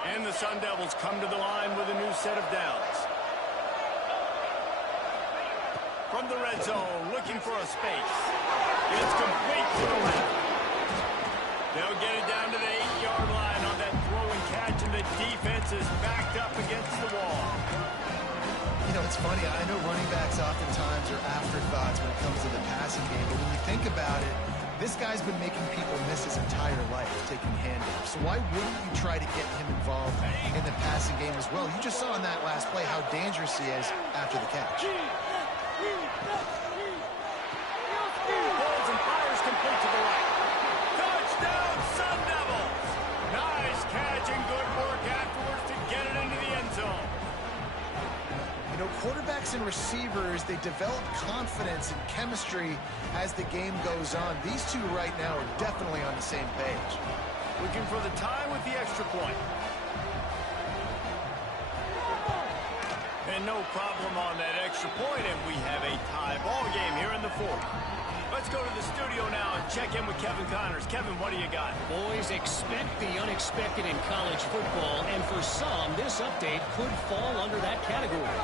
And the Sun Devils come to the line with a new set of downs. From the red zone, looking for a space. It's complete to the left. They'll get it down to the 8-yard line on that throw and catch, and the defense is backed up against the wall. You know, it's funny. I know running backs oftentimes are afterthoughts when it comes to the passing game, but when you think about it, this guy's been making people miss his entire life taking handoffs. So why wouldn't you try to get him involved in the passing game as well? You just saw in that last play how dangerous he is after the catch. Balls and fires complete to the right. Touchdown, Sun Devils! Nice catch and good work afterwards to get it into the end zone. You know, quarterbacks and receivers, they develop confidence and chemistry as the game goes on. These two right now are definitely on the same page. Looking for the tie with the extra point. And no problem on that extra point, and we have a tie ball game here in the 4th. Let's go to the studio now and check in with Kevin Connors. Kevin, what do you got? Boys, expect the unexpected in college football, and for some, this update could fall under that category.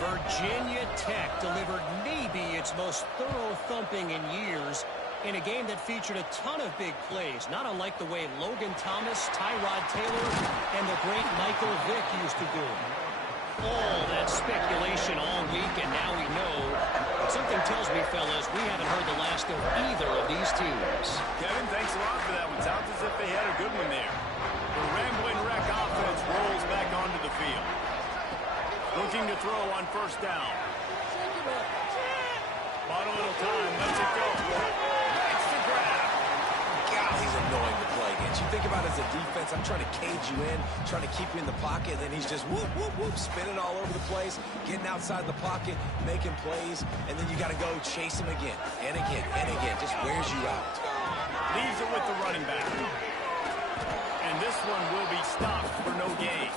Virginia Tech delivered maybe its most thorough thumping in years in a game that featured a ton of big plays, not unlike the way Logan Thomas, Tyrod Taylor, and the great Michael Vick used to do. All that speculation all week, and now we know. Something tells me, fellas, we haven't heard the last of either of these teams. Kevin, thanks a lot for that one. Sounds as if they had a good one there. The Rambling Wreck offense rolls back onto the field. Looking to throw on 1st down. Bought a little time. Lets it go. Makes the grab. God, he's annoying to play against. You think about it as a defense, I'm trying to cage you in, trying to keep you in the pocket, and then he's just whoop, whoop, whoop, spinning all over the place, getting outside the pocket, making plays, and then you got to go chase him again, and again, and again. Just wears you out. Leaves it with the running back. And this one will be stopped for no gain.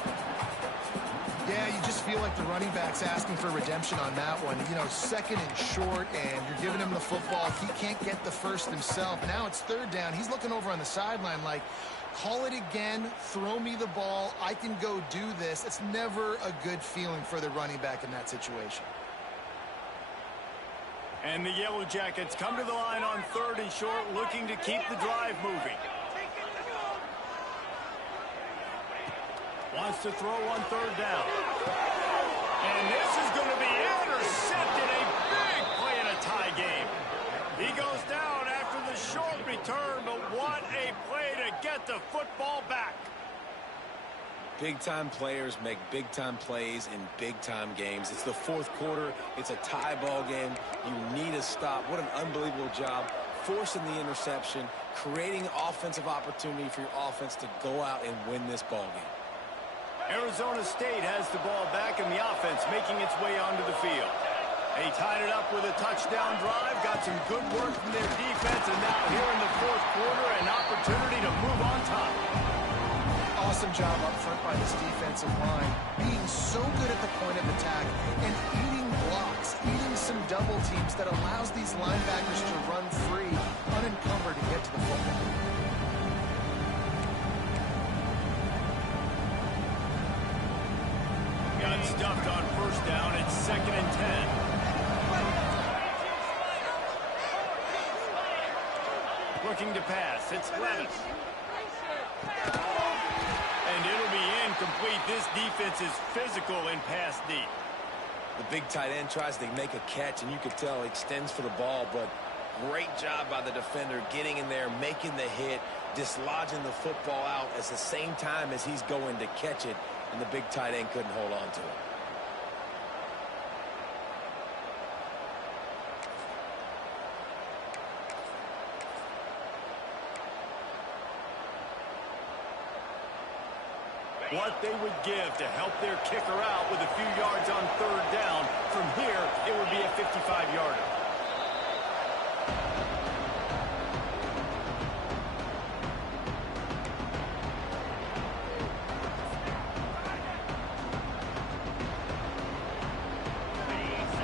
Yeah, you just feel like the running back's asking for redemption on that one. You know, 2nd and short, and you're giving him the football. He can't get the first himself. Now it's 3rd down. He's looking over on the sideline like, call it again, throw me the ball, I can go do this. It's never a good feeling for the running back in that situation. And the Yellow Jackets come to the line on 3rd and short, looking to keep the drive moving. Wants to throw on 3rd down. And this is going to be intercepted. A big play in a tie game. He goes down after the short return, but what a play to get the football back. Big-time players make big-time plays in big-time games. It's the fourth quarter. It's a tie ball game. You need a stop. What an unbelievable job forcing the interception, creating offensive opportunity for your offense to go out and win this ball game. Arizona State has the ball back and the offense making its way onto the field. They tied it up with a touchdown drive, got some good work from their defense, and now here in the fourth quarter, an opportunity to move on top. Awesome job up front by this defensive line, being so good at the point of attack and eating blocks, eating some double teams that allows these linebackers to run free, unencumbered, and get to the football. Got stuffed on first down. It's 2nd and 10. Looking to pass. It's Levis. And it'll be incomplete. This defense is physical in pass deep. The big tight end tries to make a catch, and you could tell he extends for the ball, but great job by the defender getting in there, making the hit, dislodging the football out at the same time as he's going to catch it, and the big tight end couldn't hold on to it. What they would give to help their kicker out with a few yards on third down. From here, it would be a 55-yarder.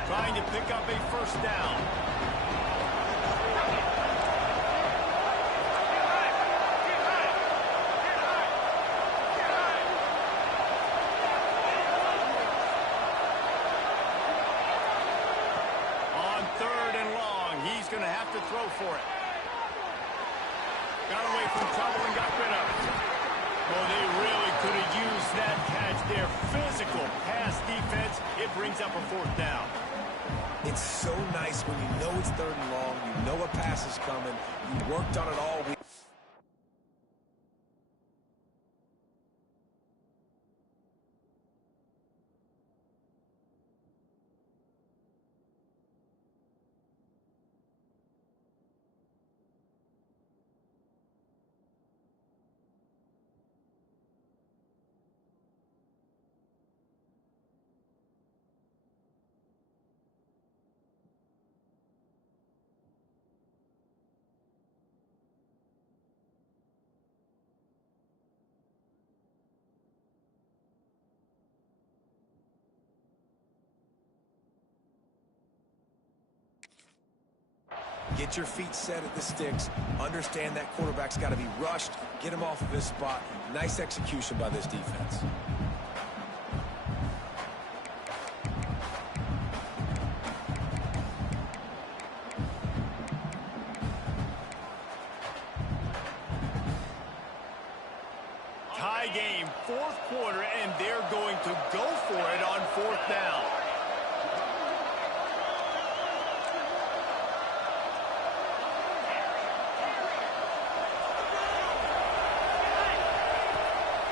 Trying to pick up a first down. Going to have to throw for it. Got away from trouble and got rid of it. Well, they really could have used that catch there. Physical pass defense. It brings up a fourth down. It's so nice when you know it's 3rd and long. You know a pass is coming. You worked on it all week. Get your feet set at the sticks. Understand that quarterback's got to be rushed. Get him off of his spot. Nice execution by this defense. Tie game, fourth quarter, and they're going to go for it on fourth down.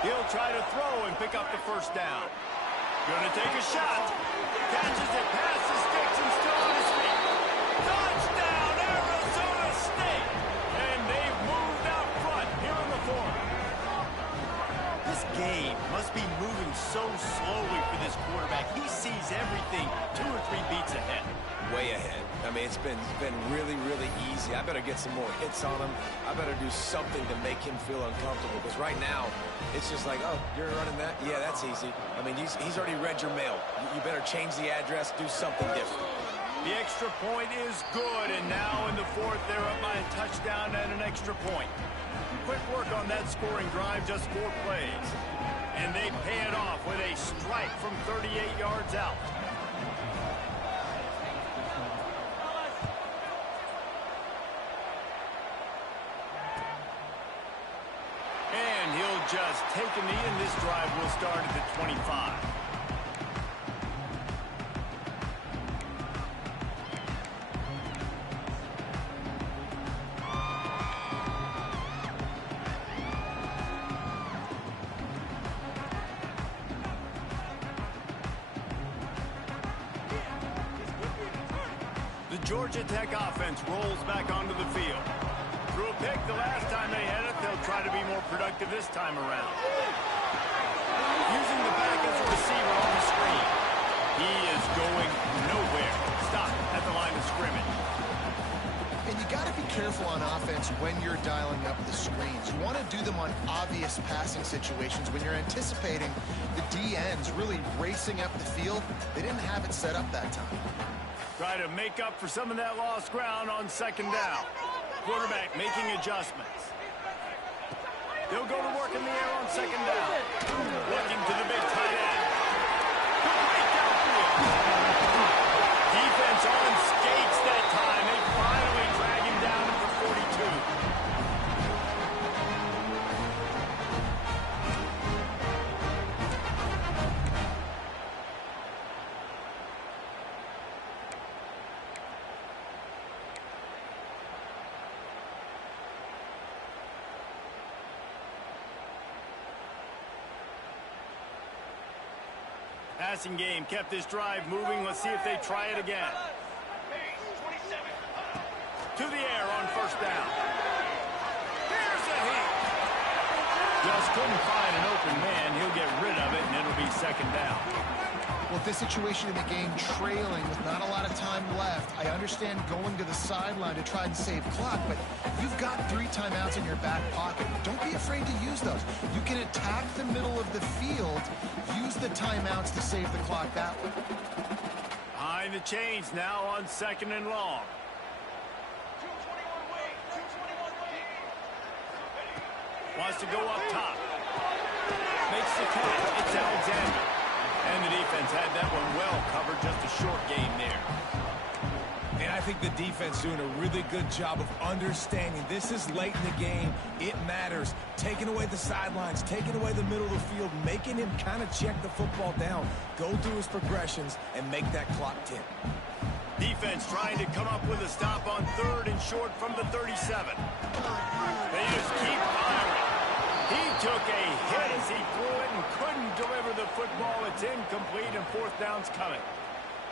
He'll try to throw and pick up the first down. Going to take a shot. Catches it past the sticks and still on his feet. Touchdown, Arizona State! And they've moved out front here in the fourth. This game must be moving so slowly for this quarterback. He sees everything 2 or 3 beats ahead. Way ahead. I mean, it's been really, really easy. I better get some more hits on him. I better do something to make him feel uncomfortable, because right now, it's just like, oh, you're running that? Yeah, that's easy. I mean, he's already read your mail. You better change the address, do something different. The extra point is good, and now in the fourth, they're up by a touchdown and an extra point. Quick work on that scoring drive, just 4 plays. And they pay it off with a strike from 38 yards out. And he'll just take a knee, and this drive will start at the 25. Georgia Tech offense rolls back onto the field. Threw a pick the last time they had it. They'll try to be more productive this time around. Using the back as a receiver on the screen. He is going nowhere. Stop at the line of scrimmage. And you got to be careful on offense when you're dialing up the screens. You want to do them on obvious passing situations when you're anticipating the DNs really racing up the field. They didn't have it set up that time. Try to make up for some of that lost ground on second down. Quarterback making adjustments. They'll go to work in the air on second down. Looking to the big tight end. Complete downfield. Defense on skates that time. They finally drag him down to the 42. Passing game kept this drive moving. Let's see if they try it again. To the air on first down. Here's a hit. Just couldn't find an open man. He'll get rid of it, and it'll be second down. Well, this situation in the game, trailing with not a lot of time left, I understand going to the sideline to try and save clock, but you've got 3 timeouts in your back pocket. Don't be afraid to use those. You can attack the middle of the field, use the timeouts to save the clock that way. Behind the chains now on second and long. Wants to go up top. Makes the catch. It's Alexander. And the defense had that one well covered. Just a short game there. And I think the defense doing a really good job of understanding this is late in the game. It matters. Taking away the sidelines, taking away the middle of the field, making him kind of check the football down, go through his progressions, and make that clock tick. Defense trying to come up with a stop on third and short from the 37. They just keep firing. He took a hit as he threw it and couldn't deliver the football. It's incomplete and fourth down's coming.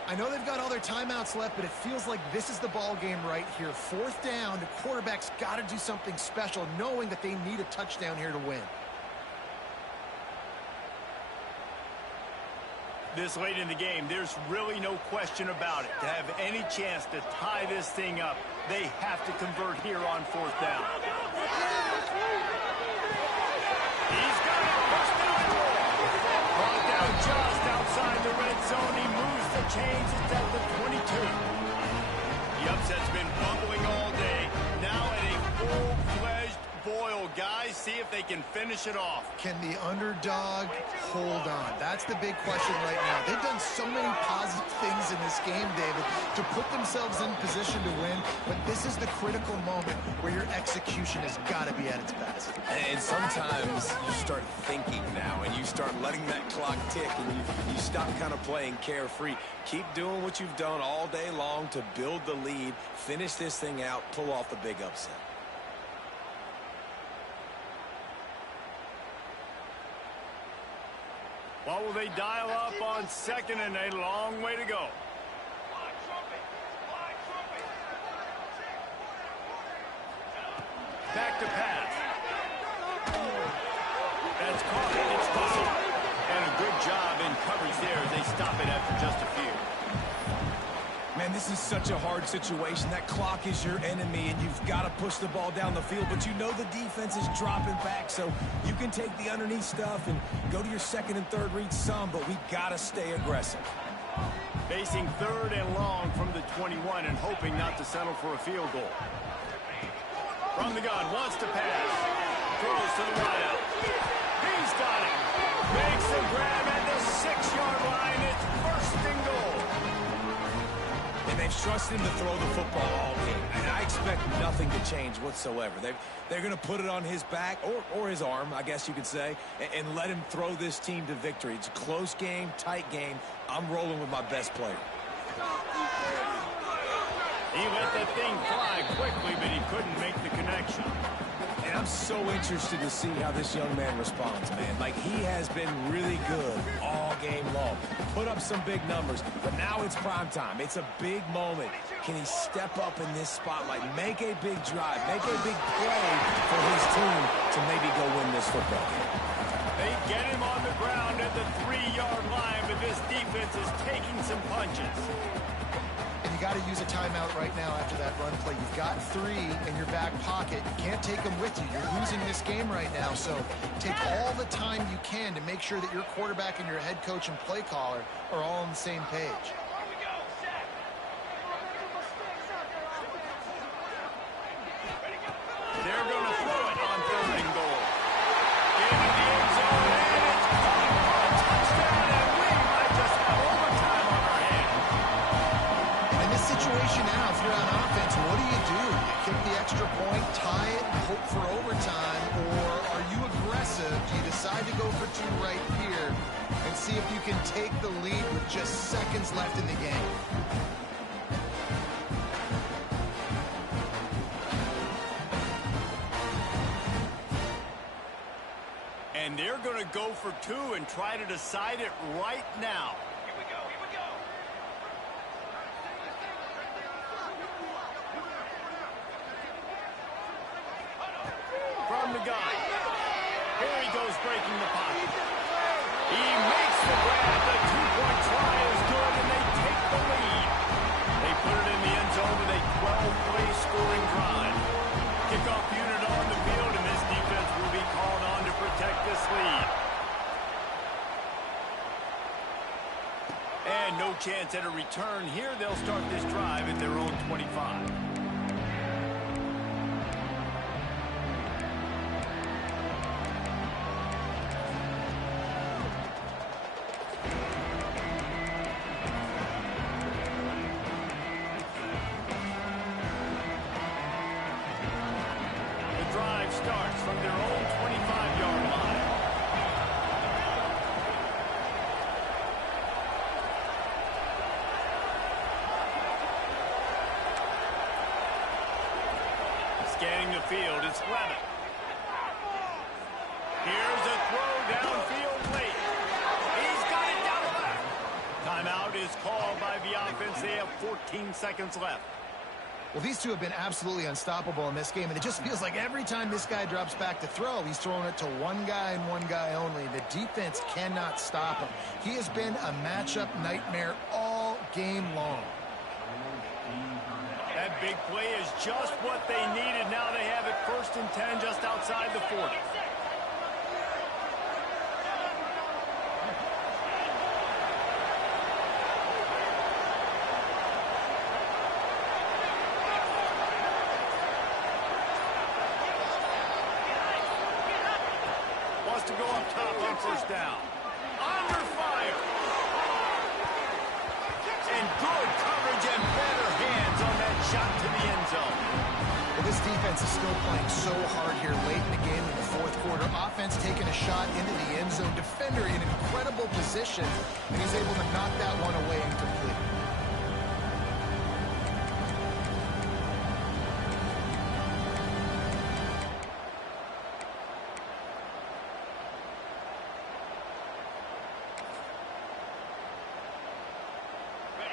I know they've got all their timeouts left, but it feels like this is the ball game right here. Fourth down, the quarterback's got to do something special, knowing that they need a touchdown here to win. This late in the game, there's really no question about it. To have any chance to tie this thing up, they have to convert here on fourth down. He's got it. First down. Brought down just outside the red zone. He moves the chains. It's at the 22. The upset's been bubbling all day. Now at a full-fledged boil. Guys, see if they can finish it off. Can the underdog hold on? That's the big question right now. They've done so many positive things in this game, David, to put themselves in position to win, but this is the critical moment where your execution has got to be at its best. And sometimes you start thinking now, and you start letting that clock tick, and you stop kind of playing carefree. Keep doing what you've done all day long to build the lead, finish this thing out, pull off the big upset. What will they dial up on second and a long way to go? Back to pass. That's caught. It's Russell. And a good job in coverage there as they stop it after just a few. Man, this is such a hard situation. That clock is your enemy, and you've got to push the ball down the field. But you know the defense is dropping back, so you can take the underneath stuff and go to your second and third read some, but we got to stay aggressive. Facing third and long from the 21 and hoping not to settle for a field goal. From the gun, wants to pass. Throws to the wideout. He's got it. Makes the grab at the 6-yard line. It's first and goal. And they've trusted him to throw the football all game. And I expect nothing to change whatsoever. They're going to put it on his back, or his arm, I guess you could say, and let him throw this team to victory. It's a close game, tight game. I'm rolling with my best player. He let that thing fly quickly, but he couldn't make the connection. And I'm so interested to see how this young man responds, man. Like, he has been really good all game long. put up some big numbers, but now it's prime time. It's a big moment. Can he step up in this spotlight, make a big drive, make a big play for his team to maybe go win this football game? They get him on the ground at the 3-yard line, but this defense is taking some punches. And you got to use a timeout right now after that run play. You've got 3 in your back pocket. You can't take them with you. You're losing this game right now, so take all the time you can to make sure that your quarterback and your head coach and play caller are all on the same page. They're going to throw it on 3rd and goal. Into the end zone, and it's caught for a touchdown, and we might just have overtime on our hands. In this situation now, if you're on offense, what do? You kick the extra point, tie it, and hope for overtime, or are you aggressive? Do you decide to go for 2 right here and see if you can take the lead with just seconds left in the game? And they're going to go for 2 and try to decide it right now. Here we go, here we go. From the gun. Here he goes breaking the pocket. He makes the grab. The 2-point try is good, and they take the lead. They put it in the end zone with a 12-play scoring drive. Kickoff unit on the field, and this defense will be called on to protect this lead. And no chance at a return here. They'll start this drive at their own 25. Starts from their own 25-yard line. Scanning the field, it's Levitt. Here's a throw downfield late. He's got it down the left. Timeout is called by the offense. They have 14 seconds left. Well, these two have been absolutely unstoppable in this game, and it just feels like every time this guy drops back to throw, he's throwing it to one guy and one guy only. The defense cannot stop him. He has been a matchup nightmare all game long. That big play is just what they needed. Now they have it 1st and 10 just outside the 40. To go up top on 1st down. Under fire. And good coverage and better hands on that shot to the end zone. Well, this defense is still playing so hard here late in the game in the 4th quarter. Offense taking a shot into the end zone. Defender in incredible position, and he's able to knock that one away incomplete.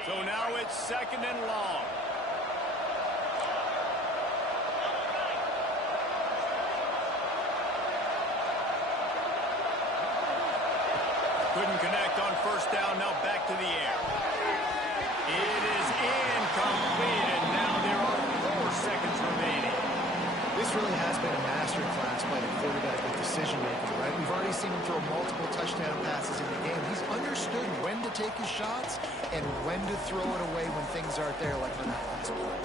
So now it's 2nd and long. Couldn't connect on 1st down. Now back to the air. It is incomplete, and now there are 4 seconds remaining. This really has been a masterclass by the quarterback with decision-making, right? We've already seen him throw multiple touchdown passes in the game. He's understood when to take his shots and when to throw it away when things aren't there, like on that last play.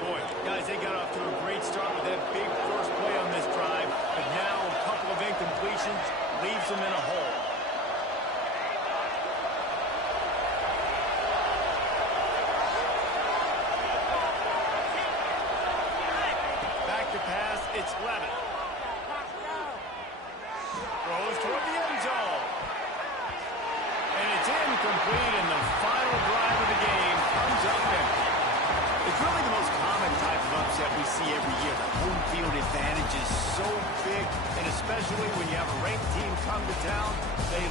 Boy, guys, they got off to a great start with that big first play on this drive, but now a couple of incompletions leaves them in a hole. It's Levitt. Throws toward the end zone. And it's incomplete, and the final drive of the game comes up empty. It's really the most common matchups that we see every year. The home field advantage is so big, and especially when you have a ranked team come to town, they